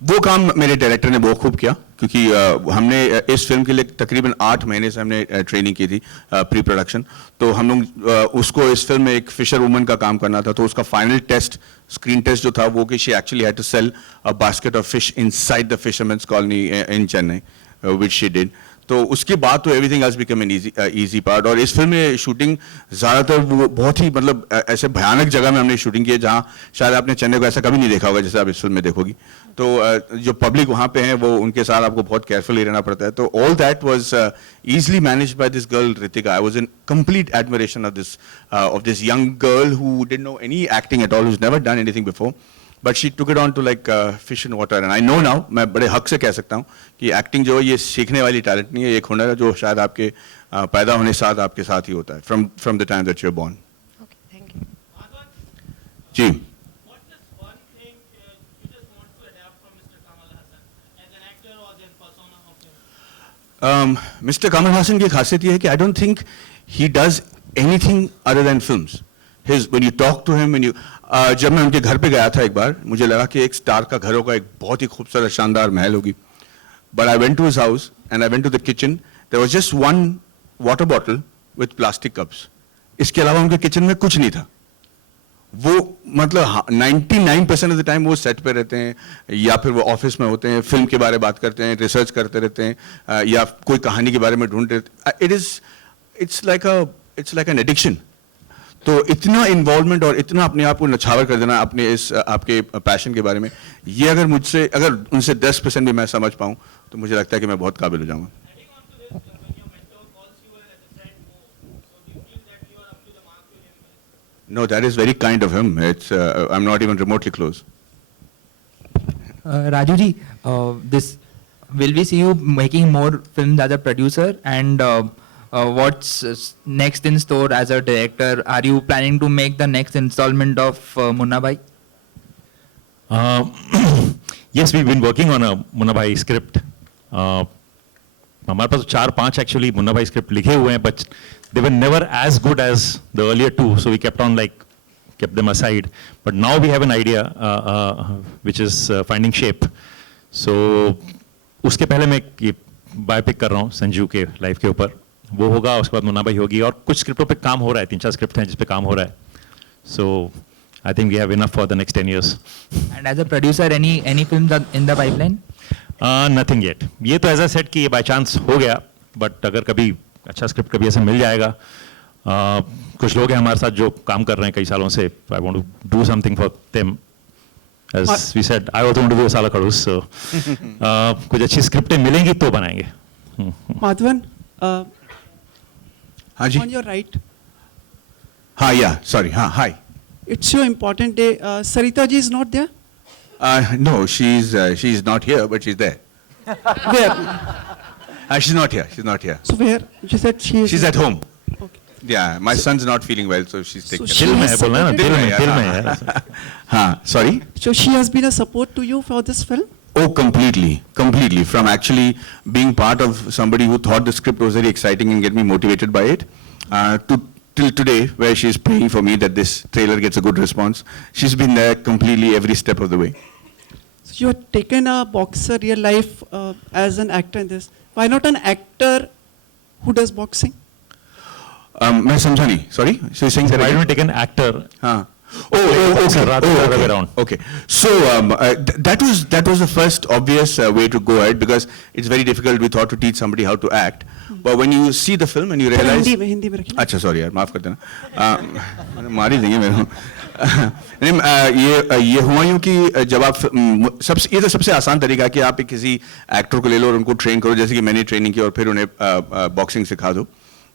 वो काम मेरे डायरेक्टर ने बहुत खूब किया, क्योंकि हमने इस फिल्म के लिए तकरीबन 8 महीने से हमने ट्रेनिंग की थी प्री प्रोडक्शन. तो हम लोग उसको इस फिल्म में एक फिशर वुमन का काम करना था, तो उसका फाइनल टेस्ट, स्क्रीन टेस्ट जो था वो कि she actually had to sell a basket of fish inside the fisherman's colony in Chennai, which she did. तो उसके बाद तो everything has become an easy part. और इस फिल्म में शूटिंग ज़्यादातर वो बहुत ही मतलब ऐसे भयानक जगह में हमने शूटिंग की है जहाँ शायद आपने चेन्नई को ऐसा कभी नहीं देखा होगा जैसे आप इस फिल्म में देखोगी. तो जो पब्लिक वहाँ पे है वो उनके साथ आपको बहुत केयरफुली रहना पड़ता है. तो all that was easily managed by this girl Ritika. I was in complete admiration of this young girl who didn't know any acting at all, who's never done anything before. But she took it on to like fish in water. And I know now, मैं बड़े हक से कह सकता हूँ कि acting जो है ये सीखने वाली टैलेंट नहीं है, एक हुनर है जो शायद आपके पैदा होने साथ आपके साथ ही होता है, from the time that you're born. Okay, thank you. जी. What's this one thing you just want to adapt from Mr. Kamal Hassan as an actor or as a persona of him? Mister Kamal Haasan की खासियत ये है कि I don't think he does anything other than films. His when you talk to him, when you जब मैं उनके घर पे गया था एक बार, मुझे लगा कि एक स्टार का घर होगा, एक बहुत ही खूबसूरत शानदार महल होगी. But I went to his house and I went to the kitchen. There was just one water bottle with plastic cups. इसके अलावा उनके किचन में कुछ नहीं था. वो मतलब 99% ऑफ द टाइम वो सेट पे रहते हैं या फिर वो ऑफिस में होते हैं, फिल्म के बारे में बात करते हैं, रिसर्च करते रहते हैं या कोई कहानी के बारे में ढूंढते रहते हैं. It's like an addiction. तो इतना इन्वॉल्वमेंट और इतना अपने आप को नछावर कर देना अपने इस आपके पैशन के बारे में, ये अगर उनसे 10% भी मैं समझ पाऊँ तो मुझे लगता है कि मैं बहुत काबिल हो जाऊँगा. No, that is very kind of him. I'm not even remotely close. Raju ji, will we see you making more films as a producer, and what's next in store as a director? Are you planning to make the next installment of Munna Bhai? Yes, we've been working on a Munna Bhai script. हमारे पास 4-5 actually Munna भाई script लिखे हुए हैं, but they were never as good as the earlier two, so we kept them aside. But now we have an idea which is finding shape. So उसके पहले मैं ये biopic कर रहा हूँ संजू के लाइफ के ऊपर, वो होगा, उसके बाद मुन्ना भाई होगी, और कुछ स्क्रिप्टों पे काम हो रहा है, 3-4 स्क्रिप्ट हैं जिस पे काम हो रहा है. So I think we have enough for the next 10 years. And as a producer, any films in the pipeline? Nothing yet. ये तो ऐसा सेट कि ये बाय चांस हो गया, बट अगर कभी अच्छा स्क्रिप्ट कभी ऐसे मिल जाएगा. कुछ लोग हैं हमारे साथ जो काम कर रहे हैं कई सालों से. I want to do something for them. As we said, I also want to do Sala Khadus. So कुछ अच्छी स्क्रिप्टें मिलेंगी तो बनाएंगे. माधवन, हाँ जी. on your right. हाँ, yeah, sorry, हाँ, hi. It's your important day. Sarita ji is not there? No, she's not here, but she's there. Where? She's not here. She's not here. So where? You said she is. She's at home. Okay. Yeah, my son's not feeling well, so she's taking care. दिल में है बोलना ना, दिल में है. हाँ, sorry. So she has been a support to you for this film? Oh, completely. From actually being part of somebody who thought the script was very exciting and get me motivated by it, to till today, where she's praying for me that this trailer gets a good response. She's been there completely every step of the way. So you have taken a boxer real life as an actor in this. Why not an actor who does boxing? मैं समझा नहीं. Sorry. So you're saying that why don't you take an actor? हाँ. Okay. Rather way around. Okay. So that was the first obvious way to go ahead, because it's very difficult, we thought, to teach somebody how to act. But when you see the film and you realize. Hindi में रखिए. अच्छा, sorry यार, माफ कर देना. मार ही देंगे मेरे को. नहीं, ये हुआ यूं कि जब आप ये तो सबसे आसान तरीका है कि आप किसी एक्टर को ले लो और उनको ट्रेन करो, जैसे कि मैंने ट्रेनिंग की, और फिर उन्हें बॉक्सिंग सिखा दो.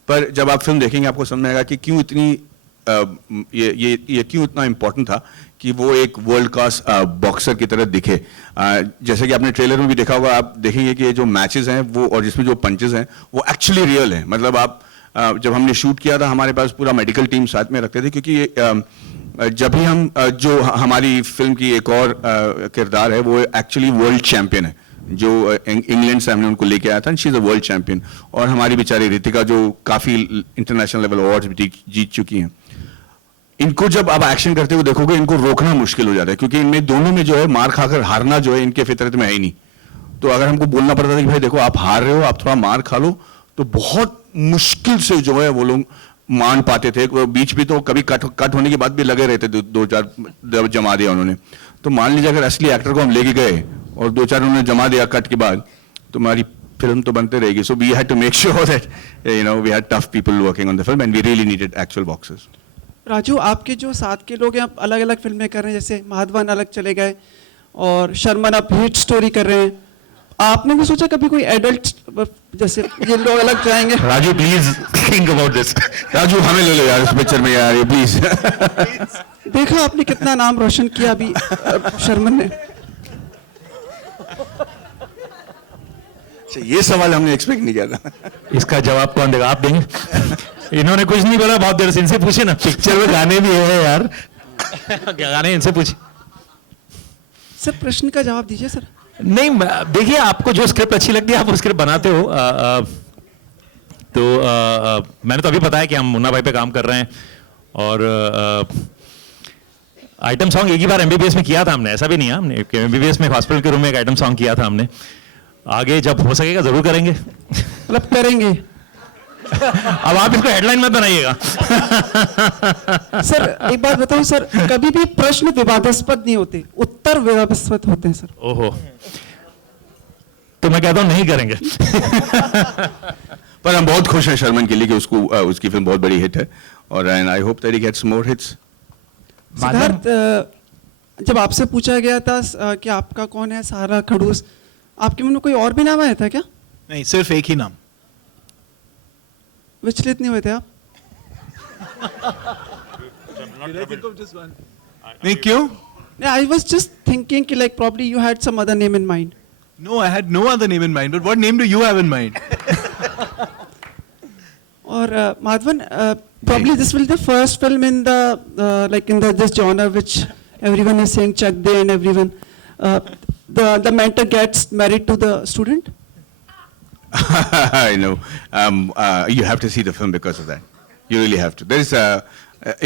पर जब आप फिल्म देखेंगे आपको समझ में आएगा कि क्यों इतनी ये क्यों इतना इम्पोर्टेंट था कि वो एक वर्ल्ड क्लास बॉक्सर की तरह दिखे. जैसे कि आपने ट्रेलर में भी देखा होगा, आप देखेंगे कि ये जो मैचेस हैं वो, और जिसमें जो पंचेस हैं वो एक्चुअली रियल हैं. मतलब आप जब हमने शूट किया था, हमारे पास पूरा मेडिकल टीम साथ में रखते थे, क्योंकि ये जब भी हम जो हमारी फिल्म की एक और किरदार है वो एक्चुअली वर्ल्ड चैंपियन है, जो इंग्लैंड से हमने उनको लेके आया था. She is a world champion. और हमारी बेचारी रितिका जो काफ़ी इंटरनेशनल लेवल अवार्ड्स भी जीत चुकी हैं. इनको जब आप एक्शन करते हुए देखोगे, इनको रोकना मुश्किल हो जाता है, क्योंकि इनमें दोनों में जो है मार खाकर हारना जो है इनके फितरत में है ही नहीं. तो अगर हमको बोलना पड़ता था कि भाई देखो आप हार रहे हो, आप थोड़ा मार खा लो, तो बहुत मुश्किल से जो है वो लोग मान पाते थे. बीच भी तो कभी कट होने के बाद भी लगे रहते थे, 2-4 जमा दिया उन्होंने. तो मान लीजिए अगर असली एक्टर को हम लेके गए और 2-4 उन्होंने जमा दिया कट के बाद, तो हमारी फिल्म तो बनते रहेगी. So we had to make sure that we had tough people working on the film and we really needed actual boxers. Raju, आपके जो साथ के लोग हैं, आप अलग अलग फिल्में कर रहे हैं, जैसे माधवन अलग चले गए और शर्मन आप हिट स्टोरी कर रहे हैं. आपने भी सोचा कभी कोई एडल्ट जैसे ये लोग अलग जाएंगे? Raju please think about this. Raju हमें ले लो यार इस पिक्चर में यार, ये प्लीज. देखा आपने कितना नाम रोशन किया अभी शर्मन ने. ये सवाल हमने एक्सपेक्ट नहीं किया था. इसका जवाब कौन देगा? आप देंगे? इन्होंने कुछ नहीं बोला बहुत देर से. इनसे पूछे ना, पिक्चर में गाने भी है यार. क्या गाने, इनसे पूछे. सर प्रश्न का जवाब दीजिए सर. नहीं देखिए, आपको जो स्क्रिप्ट अच्छी लगती है आप वो स्क्रिप्ट बनाते हो। तो मैंने तो अभी बताया कि हम मुन्ना भाई पे काम कर रहे हैं, और आइटम सॉन्ग एक ही बार एमबीबीएस में किया था हमने, ऐसा भी नहीं है, हमने एमबीबीएस में हॉस्पिटल के रूम में एक आइटम सॉन्ग किया था हमने। आगे जब हो सकेगा जरूर करेंगे। मतलब करेंगे। अब आप इसको हेडलाइन मत बनाइएगा। सर एक बात बताऊं सर, कभी भी प्रश्न विवादास्पद नहीं होते, उत्तर विवादास्पद होते हैं सर। ओहो, तो मैं कहता हूं नहीं करेंगे। पर हम बहुत खुश हैं शर्मन के लिए कि उसको उसकी फिल्म बहुत बड़ी हिट है, और and I hope that he gets more hits. Siddharth, जब आपसे पूछा गया था कि आपका कौन है साला खड़ूस, आपके मन में कोई और भी नाम आया था क्या? नहीं, सिर्फ एक ही नाम। विचलित नहीं हुए थे आप? नहीं, क्यों? I was just thinking कि like probably you had some other name in mind. No, I had no other name in mind. But what name do you have in mind? और Madhavan, probably this will be the first film in the like in the this genre which everyone is saying Chak De and everyone. The mentor gets married to the student. I know. You have to see the film because of that. You really have to. There is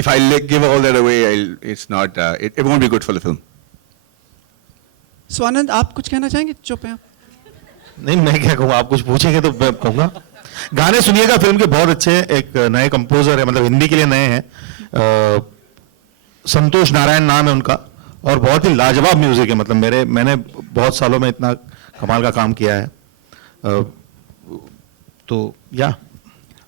if I give all that away, it's not. It won't be good for the film. Swanand, आप कुछ कहना चाहेंगे? चुप हैं आप। नहीं, मैं क्या कहूँ, आप कुछ पूछेंगे तो मैं कहूँगा। गाने सुनिएगा फिल्म के, बहुत अच्छे हैं। एक नए कंपोजर है, मतलब हिंदी के लिए नए हैं, संतोष नारायण नाम है उनका, और बहुत ही लाजवाब म्यूजिक है। मतलब मैंने बहुत सालों में इतना कमाल का काम किया है। तो या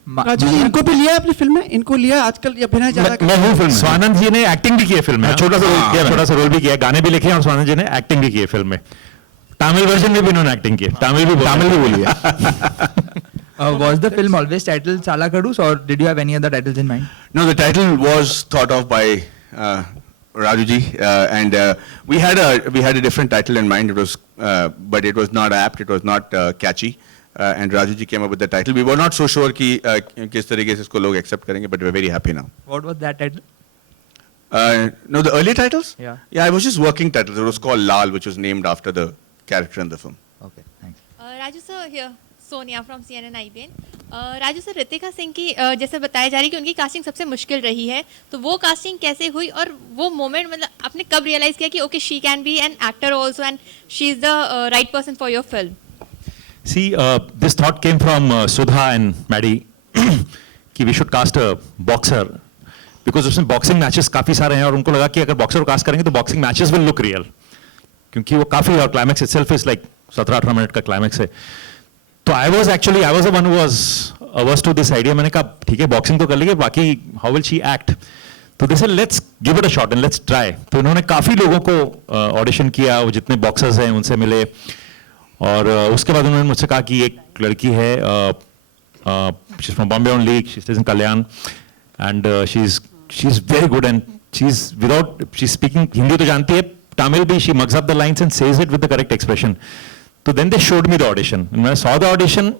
राजू जी, इनको भी लिया अपनी फिल्म में? इनको लिया आजकल अभिनय ज्यादा? मैं हूँ फिल्म। स्वानंद जी ने एक्टिंग भी की है फिल्म में, छोटा सा रोल किया, छोटा सा रोल भी किया, गाने भी लिखे हैं, और स्वानंद जी ने एक्टिंग भी की है फिल्म में। तमिल वर्जन में भी इन्होंने एक्टिंग की है, तमिल भी बोली है। Was the film always titled Sala Khadus, or did you have any other titles in mind? No, the title was thought of by Rajuji, and we had a different title in mind. It was, but it was not apt. It was not catchy. And Rajuji came up with the title. We were not so sure कि किस तरीके से इसको लोग accept करेंगे, but we're very happy now. What was that title? No, the early titles? Yeah. Yeah, it was just working titles. It was called Lal, which was named after the character in the film. Okay, thanks. Raju sir, here Sonia from CNN IBN. Raju sir, Ritika Singh की जैसे बताया जा रही है कि उनकी casting सबसे मुश्किल रही है, तो वो कास्टिंग कैसे हुई, और वो मोमेंट मतलब आपने कब रियलाइज किया कि okay she can be an actor also and she is the right person for your film? See, this thought came from Sudha and Maddie कि we should cast a boxer because उसमें boxing matches काफी सारे हैं, और उनको लगा कि अगर boxer को cast करेंगे तो boxing matches will look real, क्योंकि वो काफी, और climax itself is like 17-18 minute का climax है। तो I was the one who was averse to this idea. मैंने कहा ठीक है, boxing तो कर लेंगे, बाकी how will she act? तो they said let's give it a shot and let's try. तो इन्होंने काफी लोगों को audition किया, वो जितने boxers हैं उनसे मिले, और उसके बाद उन्होंने मुझसे कहा कि एक लड़की है, she is from Bombay only, she is in Kalyan, and she is very good, and she is without she speaking Hindi तो जानती है, तमिल भी, she mugs up the lines and says it with the correct expression. तो then they showed me the audition, when I saw the audition,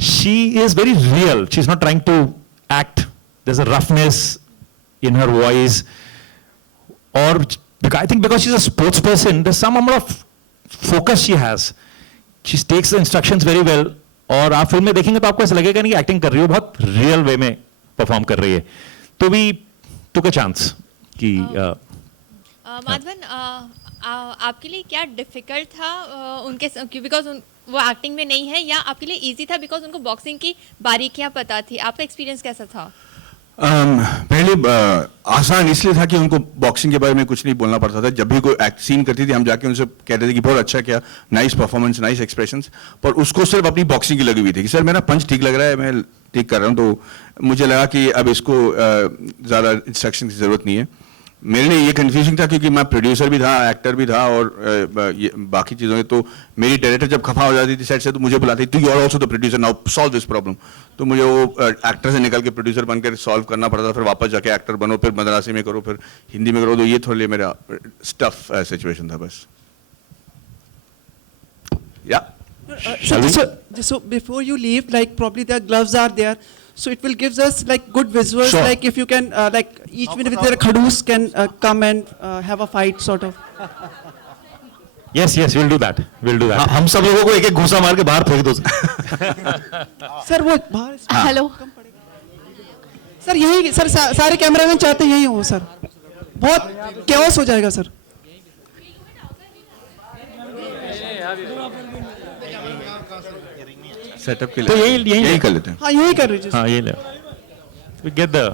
she is very real, she is not trying to act, there is a roughness in her voice, or I think because she's a sports person, there's some amount of focus she has. She takes the instructions very well, और आप film में देखेंगे तो आपको ऐसा लगेगा नहीं कि एक्टिंग कर रही हो, बहुत रियल वे में परफॉर्म कर रही है. तो भी took a chance कि माधवन, आपके लिए क्या डिफिकल्ट था उनके, बिकॉज वो एक्टिंग में नहीं है, या आपके लिए इजी था बिकॉज उनको बॉक्सिंग की बारीकियां पता थी? आपका एक्सपीरियंस कैसा था? पहले आसान इसलिए था कि उनको बॉक्सिंग के बारे में कुछ नहीं बोलना पड़ता था. जब भी कोई एक्ट सीन करती थी हम जाके उनसे कहते थे कि बहुत अच्छा किया, नाइस परफॉर्मेंस, नाइस एक्सप्रेशंस, पर उसको सिर्फ अपनी बॉक्सिंग की लगी हुई थी कि सर मेरा पंच ठीक लग रहा है, मैं ठीक कर रहा हूँ. तो मुझे लगा कि अब इसको ज़्यादा इंस्ट्रक्शन की ज़रूरत नहीं है. मेरे लिए ये कन्फ्यूजिंग था क्योंकि मैं प्रोड्यूसर भी था, एक्टर भी था, और बाकी चीज़ों के, तो मेरी डायरेक्टर जब खफा हो जाती थी सेट से तो मुझे बुलाती थी, you are also the producer, now solve this problem. तो मुझे वो एक्टर से निकल के प्रोड्यूसर बनकर सॉल्व करना पड़ता था, फिर वापस जाके एक्टर बनो, फिर मद्रासी में करो, फिर हिंदी में करो. तो ये थोड़ा मेरा स्टफ सिचुएशन था बस. या So before you leave, like probably the gloves are there, so it will gives us like good visuals. Sure. Like if you can, like each minute with their khadoos can come and have a fight sort of. Yes, yes, we'll do that. We'll do that. हम सब लोगों को एक एक घूसा मार के बाहर फेंक दो सर वो बाहर हेलो सर यही सर सारे कैमरामैन चाहते हैं यही हो सर बहुत केओस हो जाएगा सर सेटअप के तो लिए यही कर लेते हैं हाँ यही कर रही हाँ ये ले we get the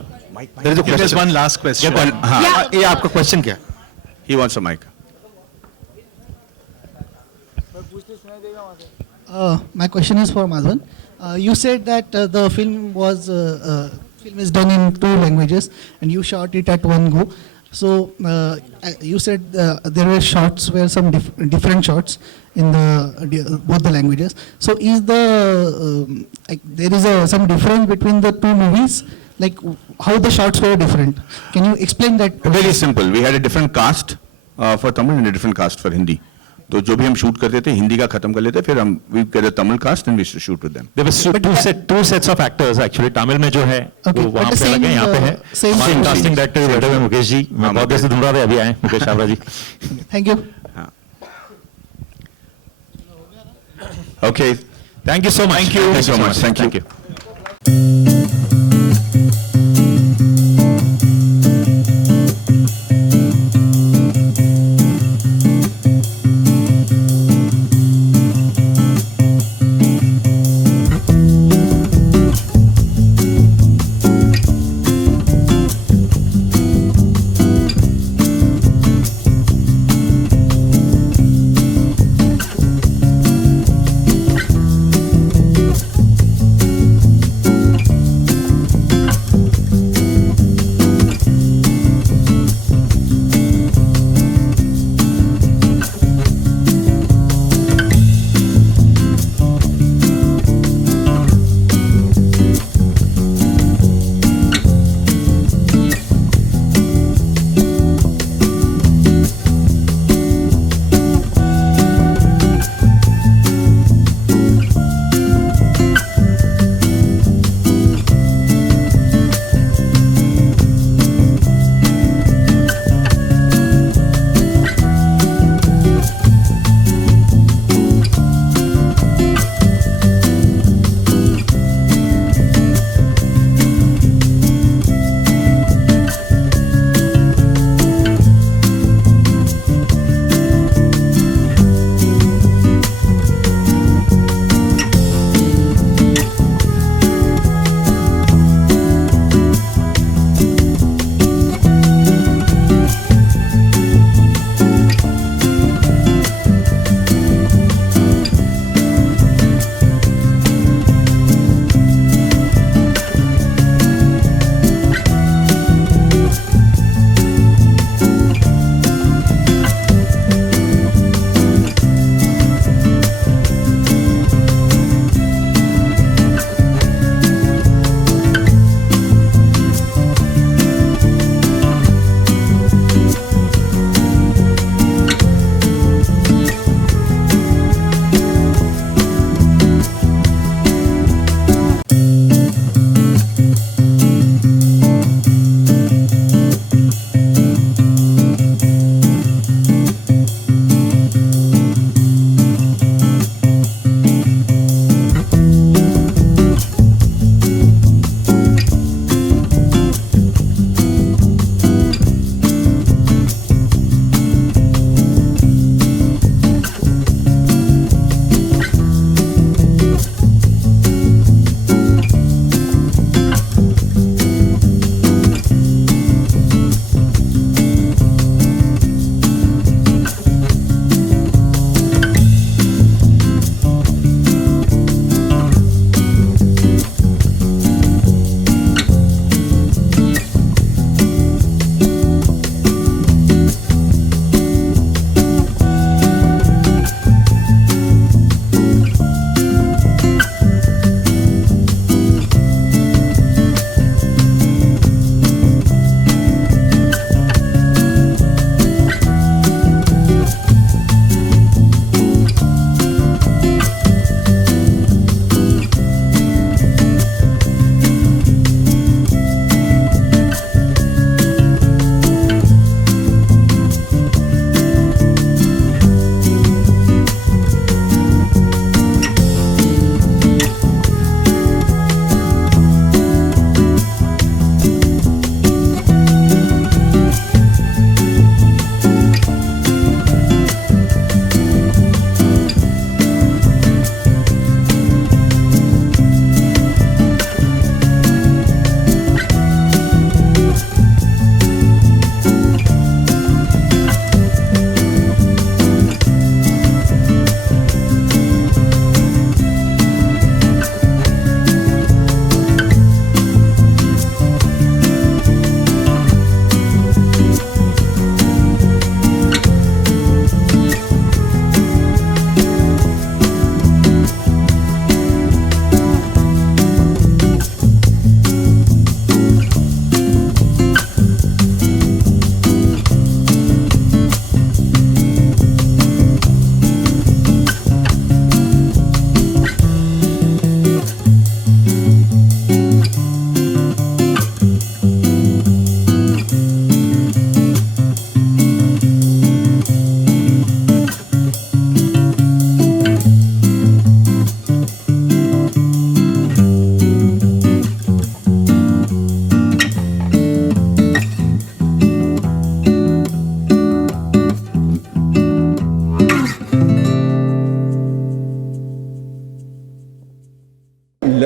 there is a There's question. one last question. हाँ ये आपका क्वेश्चन क्या He wants a mic. My question is for Madhavan. You said that the film is done in 2 languages and you shot it at one go. So you said there were shots where some different shots in both the languages. So is there is some difference between the 2 movies? Like how the shots were different? Can you explain that? Very simple. We had a different cast for Tamil and a different cast for Hindi. तो जो भी हम shoot करते थे हिंदी का खत्म कर लेते फिर हम we get a Tamil cast and we used to shoot with them. There were two sets of actors actually. Tamil में जो है वो वहाँ पे अलग है, यहाँ पे है. हमारे casting director बैठे हुए मुकेश जी. मैं बहुत देर से ढूंढ रहा था, अभी आए मुकेश छाबड़ा जी. Thank you. Okay. Thank you so much. Thank you so much. Thank you.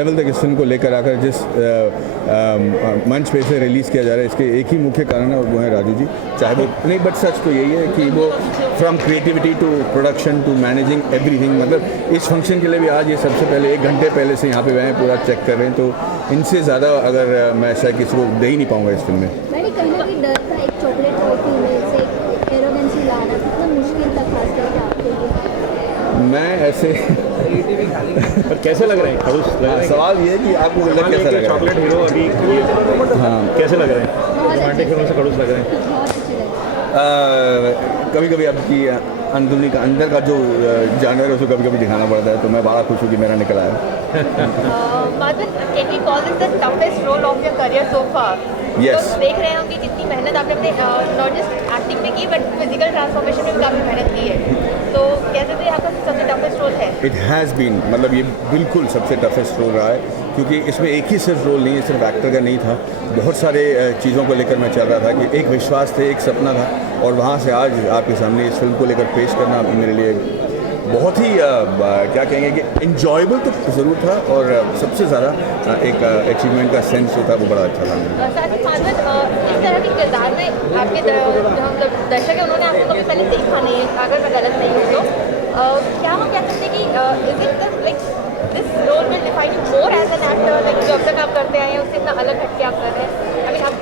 Level तक इस फिल्म को लेकर आकर जिस मंच पे से रिलीज़ किया जा रहा है, इसके एक ही मुख्य कारण है और वो है राजू जी। चाहे वो नहीं, बट सच तो यही है कि वो from creativity to production to managing everything, मतलब इस फंक्शन के लिए भी आज ये सबसे पहले 1 घंटे पहले से यहाँ पे वह पूरा चेक कर रहे हैं, तो इनसे ज़्यादा अगर मैं शायद किसी को दे ही नहीं पाऊँगा इस फिल्म में। कहीं ना कहीं डर था, एक चॉकलेट टॉफी में से एरोगेंसी लाना कितना मुश्किल था खास करके आपके लिए? मैं ऐसे पर कैसे लग रहे हैं खड़ूस? सवाल ये है कि आपको लग कैसा लग रहा है? चॉकलेट हीरो अभी हाँ, कैसे लग रहे हैं? रोमांटिक फिल्मों से खड़ूस लग रहे हैं? कभी कभी आपकी अंदरूनी का अंदर का जो जानवर है उसको कभी कभी दिखाना पड़ता है, तो मैं बड़ा खुश हूँ कि मेरा निकल आया। Madhavan, can we call this the toughest role of your career so far? Yes. तो देख रहे हैं हम कि कितनी मेहनत आपने अपने नॉट जस्ट एक्टिंग में की बट फिजिकल ट्रांसफॉर्मेशन में भी काफ़ी मेहनत की है, तो कैसे भी आपका सबसे टफेस्ट रोल है? इट हैज़ बीन, मतलब ये बिल्कुल सबसे टफेस्ट रोल रहा है, क्योंकि इसमें एक ही सिर्फ रोल नहीं है, सिर्फ एक्टर का नहीं था, बहुत सारे चीज़ों को लेकर मैं चल रहा था कि एक विश्वास थे, एक सपना था, और वहाँ से आज आपके सामने इस फिल्म को लेकर पेश करना मेरे लिए बहुत ही क्या कहेंगे कि इन्जॉयबल तो ज़रूर था, और सबसे ज़्यादा एक अचीवमेंट का सेंस जो था वो बड़ा अच्छा था। साथ ही माधवन, इस तरह के किरदार में आपके जो दर्शक है उन्होंने आपको कभी पहले देखा नहीं है, अगर मैं गलत नहीं हूँ तो क्या हम कह सकते हैं कि is it like this role will define you more as an actor, like जो अब तक आप करते आए हैं उससे इतना अलग हटके आप कर रहे हैं? आई मीन आप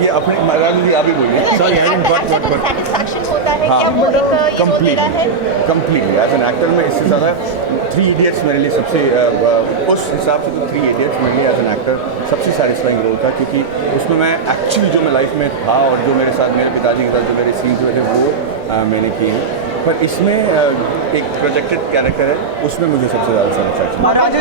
ये अपने राजू जी आप ही बोलिए। सेटिस्फैक्शन होता है क्या वो एक ये रोल दे रहा है? कंप्लीटली एज एन एक्टर में इससे ज़्यादा 3 इडियट्स मेरे लिए सबसे उस हिसाब से तो 3 इडियट्स मेरे लिए एज एन एक्टर सबसे सेटिस्फाइंग रोल था, क्योंकि उसमें मैं एक्चुअली जो मैं लाइफ में था और जो मेरे साथ मेरे पिताजी के साथ जो मेरे सीन्स हुए थे वो मैंने किए हैं, पर इसमें एक प्रोजेक्टेड कैरेक्टर है, उसमें मुझे सबसे ज़्यादा सेटिस्फैक्शन। राजू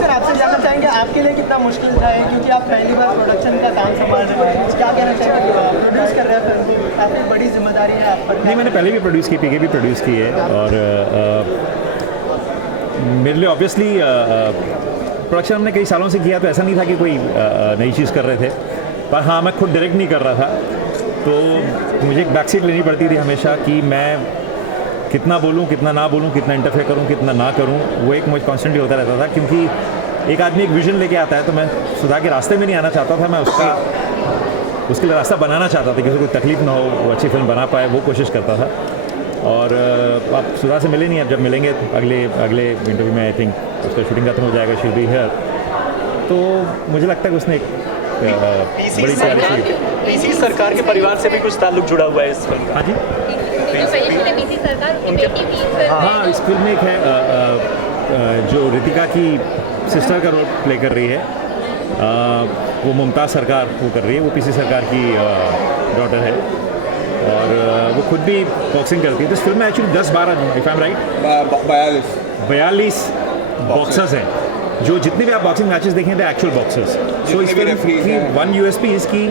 सर आपसे जानना चाहेंगे आपके लिए कितना मुश्किल था, क्योंकि आप पहली बार प्रोडक्शन का काम संभाल रहे हैं, क्या कहना चाहेंगे? प्रोड्यूस कर रहे हैं फिल्म, काफ़ी बड़ी जिम्मेदारी है आप पर। नहीं, मैंने पहले भी प्रोड्यूस की, पीके भी प्रोड्यूस की है, और मेरे लिए ऑब्वियसली प्रोडक्शन हमने कई सालों से किया, तो ऐसा नहीं था कि कोई नई चीज़ कर रहे थे, पर हाँ मैं खुद डायरेक्ट नहीं कर रहा था, तो मुझे एक बैक सीट लेनी पड़ती थी हमेशा कि मैं कितना बोलूँ, कितना ना बोलूँ, कितना इंटरफेयर करूँ, कितना ना करूँ, वो एक मुझे कॉन्स्टेंटली होता रहता था, क्योंकि एक आदमी एक विजन लेके आता है, तो मैं सुधा के रास्ते में नहीं आना चाहता था, मैं उसके लिए रास्ता बनाना चाहता था, किसी को कोई तकलीफ ना हो, वो अच्छी फिल्म बना पाए, वो कोशिश करता था। और आप सुधा से मिले नहीं, अब जब मिलेंगे तो अगले इंटरव्यू में आई थिंक उसका शूटिंग खत्म हो जाएगा, शी विल बी हियर, तो मुझे लगता है कि उसने एक बड़ी पीसी सरकार के परिवार से भी कुछ ताल्लुक जुड़ा हुआ है इस फिल्म? हाँ जी, हाँ, इस फिल्म में एक है जो रितिका की सिस्टर का रोल प्ले कर रही है, वो मुमताज़ सरकार वो कर रही है, वो पीसी सरकार की डॉटर है, और वो खुद भी बॉक्सिंग करती है। तो इस फिल्म में actually 10-12 if I am right 42 boxers हैं, जो जितने भी आप बॉक्सिंग मैचेस देखें थे एक्चुअल बॉक्सर्स। सो इस फिल्म की वन यूएसपी इसकी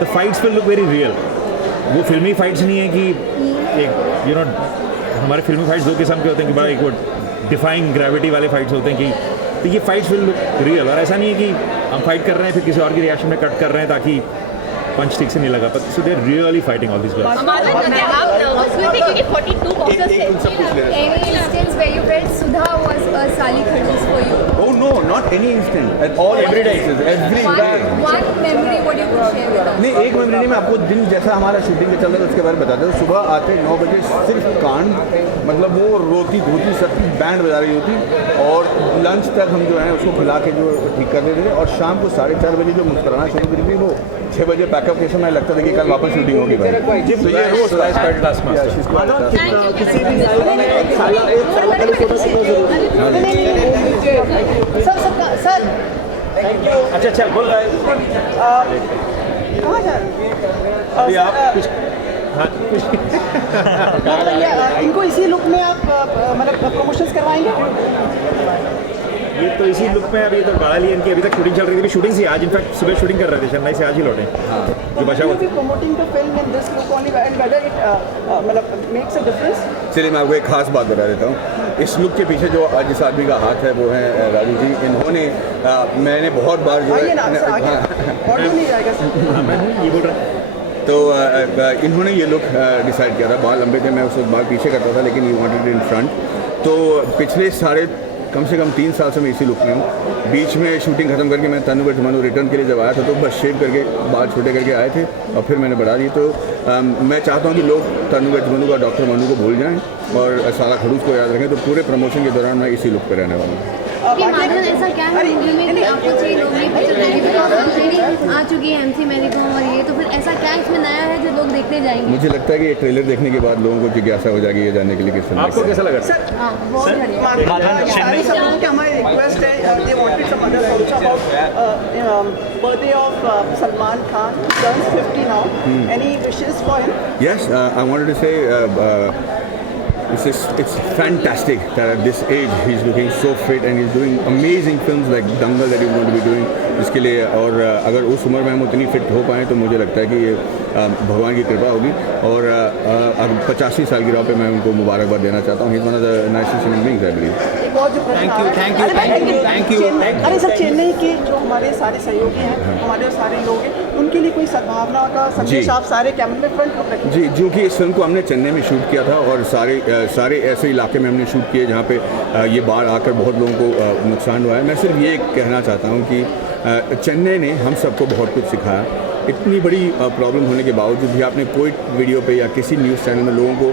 the fights will look very real, वो फिल्मी फाइट्स नहीं है कि एक यू नो हमारे फिल्मी फाइट्स 2 किस्म के होते हैं कि बड़ा एक वो डिफाइंग ग्रेविटी वाले फाइट्स होते हैं कि, तो ये फाइट्स विल लुक रियल, और ऐसा नहीं है कि हम फाइट कर रहे हैं फिर किसी और की रिएक्शन में कट कर रहे हैं ताकि पंच ठीक से नहीं लगा, but so they're really fighting all these guys. आप नर्वस हुए थे क्योंकि 42 बॉक्सर्स थे? Any instance where you felt Sudha was a Sali Khadus for you? Oh no, not any instant. At all, every day. Every day. One memory what you could share with us? नहीं, एक memory नहीं, मैं आपको दिन जैसा हमारा shooting का चल रहा था उसके बारे में बताता हूँ। सुबह आते 9 बजे सिर्फ कान, मतलब वो रोती धोती सबकी बैंड बजा रही होती, और लंच तक हम जो है उसको खिला के जो ठीक कर देते थे, और शाम को 4:30 बजे जो मुस्कुराना शुरू करी थी, वो 6 बजे पैकअप के समय लगता था कि कल वापस शूटिंग होगी भाई। तो ये रोज सर अच्छा बोल रहा है अभी आप कुछ इनको इसी लुक में आप मतलब प्रमोशंस करवाएंगे? ये तो इसी लुक में अभी तो गाड़ा लिया इनकी, अभी तक शूटिंग चल रही थी, शूटिंग से आज इनफैक्ट सुबह शूटिंग कर रहे थे, चेन्नई से आज ही लौटे। जो बचा हुआ promoting the film in this look only and whether it मतलब मेक्स अ डिफरेंस। चलिए मैं आपको एक खास बात बता देता हूँ, इस लुक के पीछे जो जिस आदमी का हाथ है वो है राजू जी। इन्होंने मैंने बहुत बार जो है ये बोल रहा तो इन्होंने ये लुक डिसाइड किया था, बहुत लंबे थे, मैं उस वक्त बाल पीछे करता था लेकिन यू वांटेड इन फ्रंट, तो पिछले कम से कम 3 साल से मैं इसी लुक में हूँ। बीच में शूटिंग खत्म करके मैं तनु गज मनु रिटर्न के लिए जब आया था तो बस शेव करके बाल छोटे करके आए थे और फिर मैंने बढ़ा दिए। तो मैं चाहता हूँ कि लोग तनु गज मनु का डॉक्टर मनु को भूल जाएं और साला खड़ूस को याद रखें। तो पूरे प्रमोशन के दौरान मैं इसी लुक पर रहने वाला हूँ। माधवन, ऐसा क्या है मूवी में कि आपको चाहिए लोग ये पिक्चर पहली बिकॉज आ चुकी है MC मैरी कॉम और ये, तो फिर ऐसा क्या इसमें नया है जो लोग देखने जाएंगे? मुझे लगता है कि ये ट्रेलर देखने के बाद लोगों को जिज्ञासा हो जाएगी ये जानने के लिए किस फिल्म आपको कैसा लगा? बहुत बढ़िया। हमारी रिक्वेस्ट है, they wanted some other also about birthday of Salman Khan, turns 50 now. Any wishes for him? Yes, I wanted to say it's fantastic that at this age he's looking so fit and he's doing amazing films like Dangal that he's going to be doing. इसके लिए और अगर उस उम्र में हम उतनी fit हो पाएँ तो मुझे लगता है कि ये भगवान की कृपा होगी। और 85 साल की राह पे मैं उनको मुबारकबाद देना चाहता हूँ। He's one of the nicest human beings I believe. Thank you. अरे सर, चेन्नई के जो हमारे सारे सहयोगी हैं, हमारे सारे लोग हैं, उनके लिए कोई सद्भावना का संदेश आप सारे कैमरे में फ्रंट पर रखें। जी, जो कि इस फिल्म को हमने चेन्नई में शूट किया था और सारे ऐसे इलाके में हमने शूट किए जहाँ पे ये बाढ़ आकर बहुत लोगों को नुकसान हुआ है। मैं सिर्फ ये कहना चाहता हूँ कि चेन्नई ने हम सबको बहुत कुछ सिखाया। इतनी बड़ी प्रॉब्लम होने के बावजूद भी आपने कोई वीडियो पे या किसी न्यूज़ चैनल में लोगों को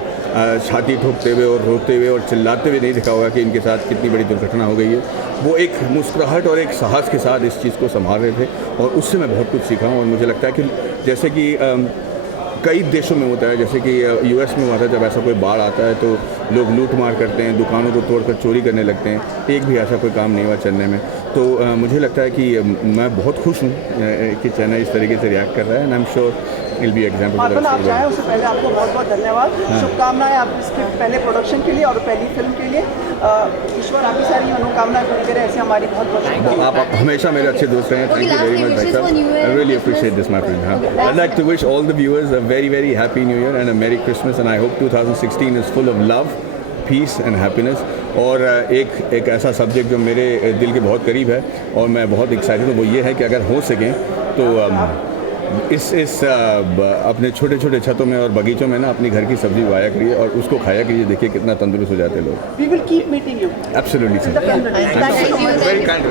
छाती ठोकते हुए और रोते हुए और चिल्लाते हुए नहीं दिखा होगा कि इनके साथ कितनी बड़ी दुर्घटना हो गई है। वो एक मुस्कुराहट और एक साहस के साथ इस चीज़ को संभाल रहे थे और उससे मैं बहुत कुछ सीखा हूँ। और मुझे लगता है कि जैसे कि कई देशों में होता है, जैसे कि US में हुआ था, जब ऐसा कोई बाढ़ आता है तो लोग लूट मार करते हैं, दुकानों को तोड़कर चोरी करने लगते हैं। एक भी ऐसा कोई काम नहीं हुआ चेन्नई में। तो मुझे लगता है कि मैं बहुत खुश हूँ कि चेन्नई इस तरीके से रिएक्ट कर रहा है and I am sure will be example. Madhavan, आप जाएँ उससे पहले आपको बहुत बहुत धन्यवाद, शुभकामनाएं आप इसके पहले प्रोडक्शन के लिए और पहली फिल्म के लिए। ईश्वर आपकी सारी मनोकामनाएं पूरी करे, ऐसे हमारी बहुत बहुत। आप हमेशा मेरे अच्छे दोस्त रहे हैं। थैंक यू वेरी मच भाई साहब, I really appreciate this my friend. I like to wish all the viewers a very very happy new year and a merry Christmas and I hope 2016 is full of love, peace and happiness. और एक ऐसा subject जो मेरे दिल के बहुत करीब है और मैं बहुत एक्साइटेड हूँ, वो ये है कि अगर हो सके तो इस अपने छोटे छोटे छतों में और बगीचों में ना अपनी घर की सब्जी उगाया करिए और उसको खाया करिए। देखिए कितना तंदुरुस्त हो जाते हैं लोग। We will keep meeting you. Absolutely, sir. Thank you. Very kind.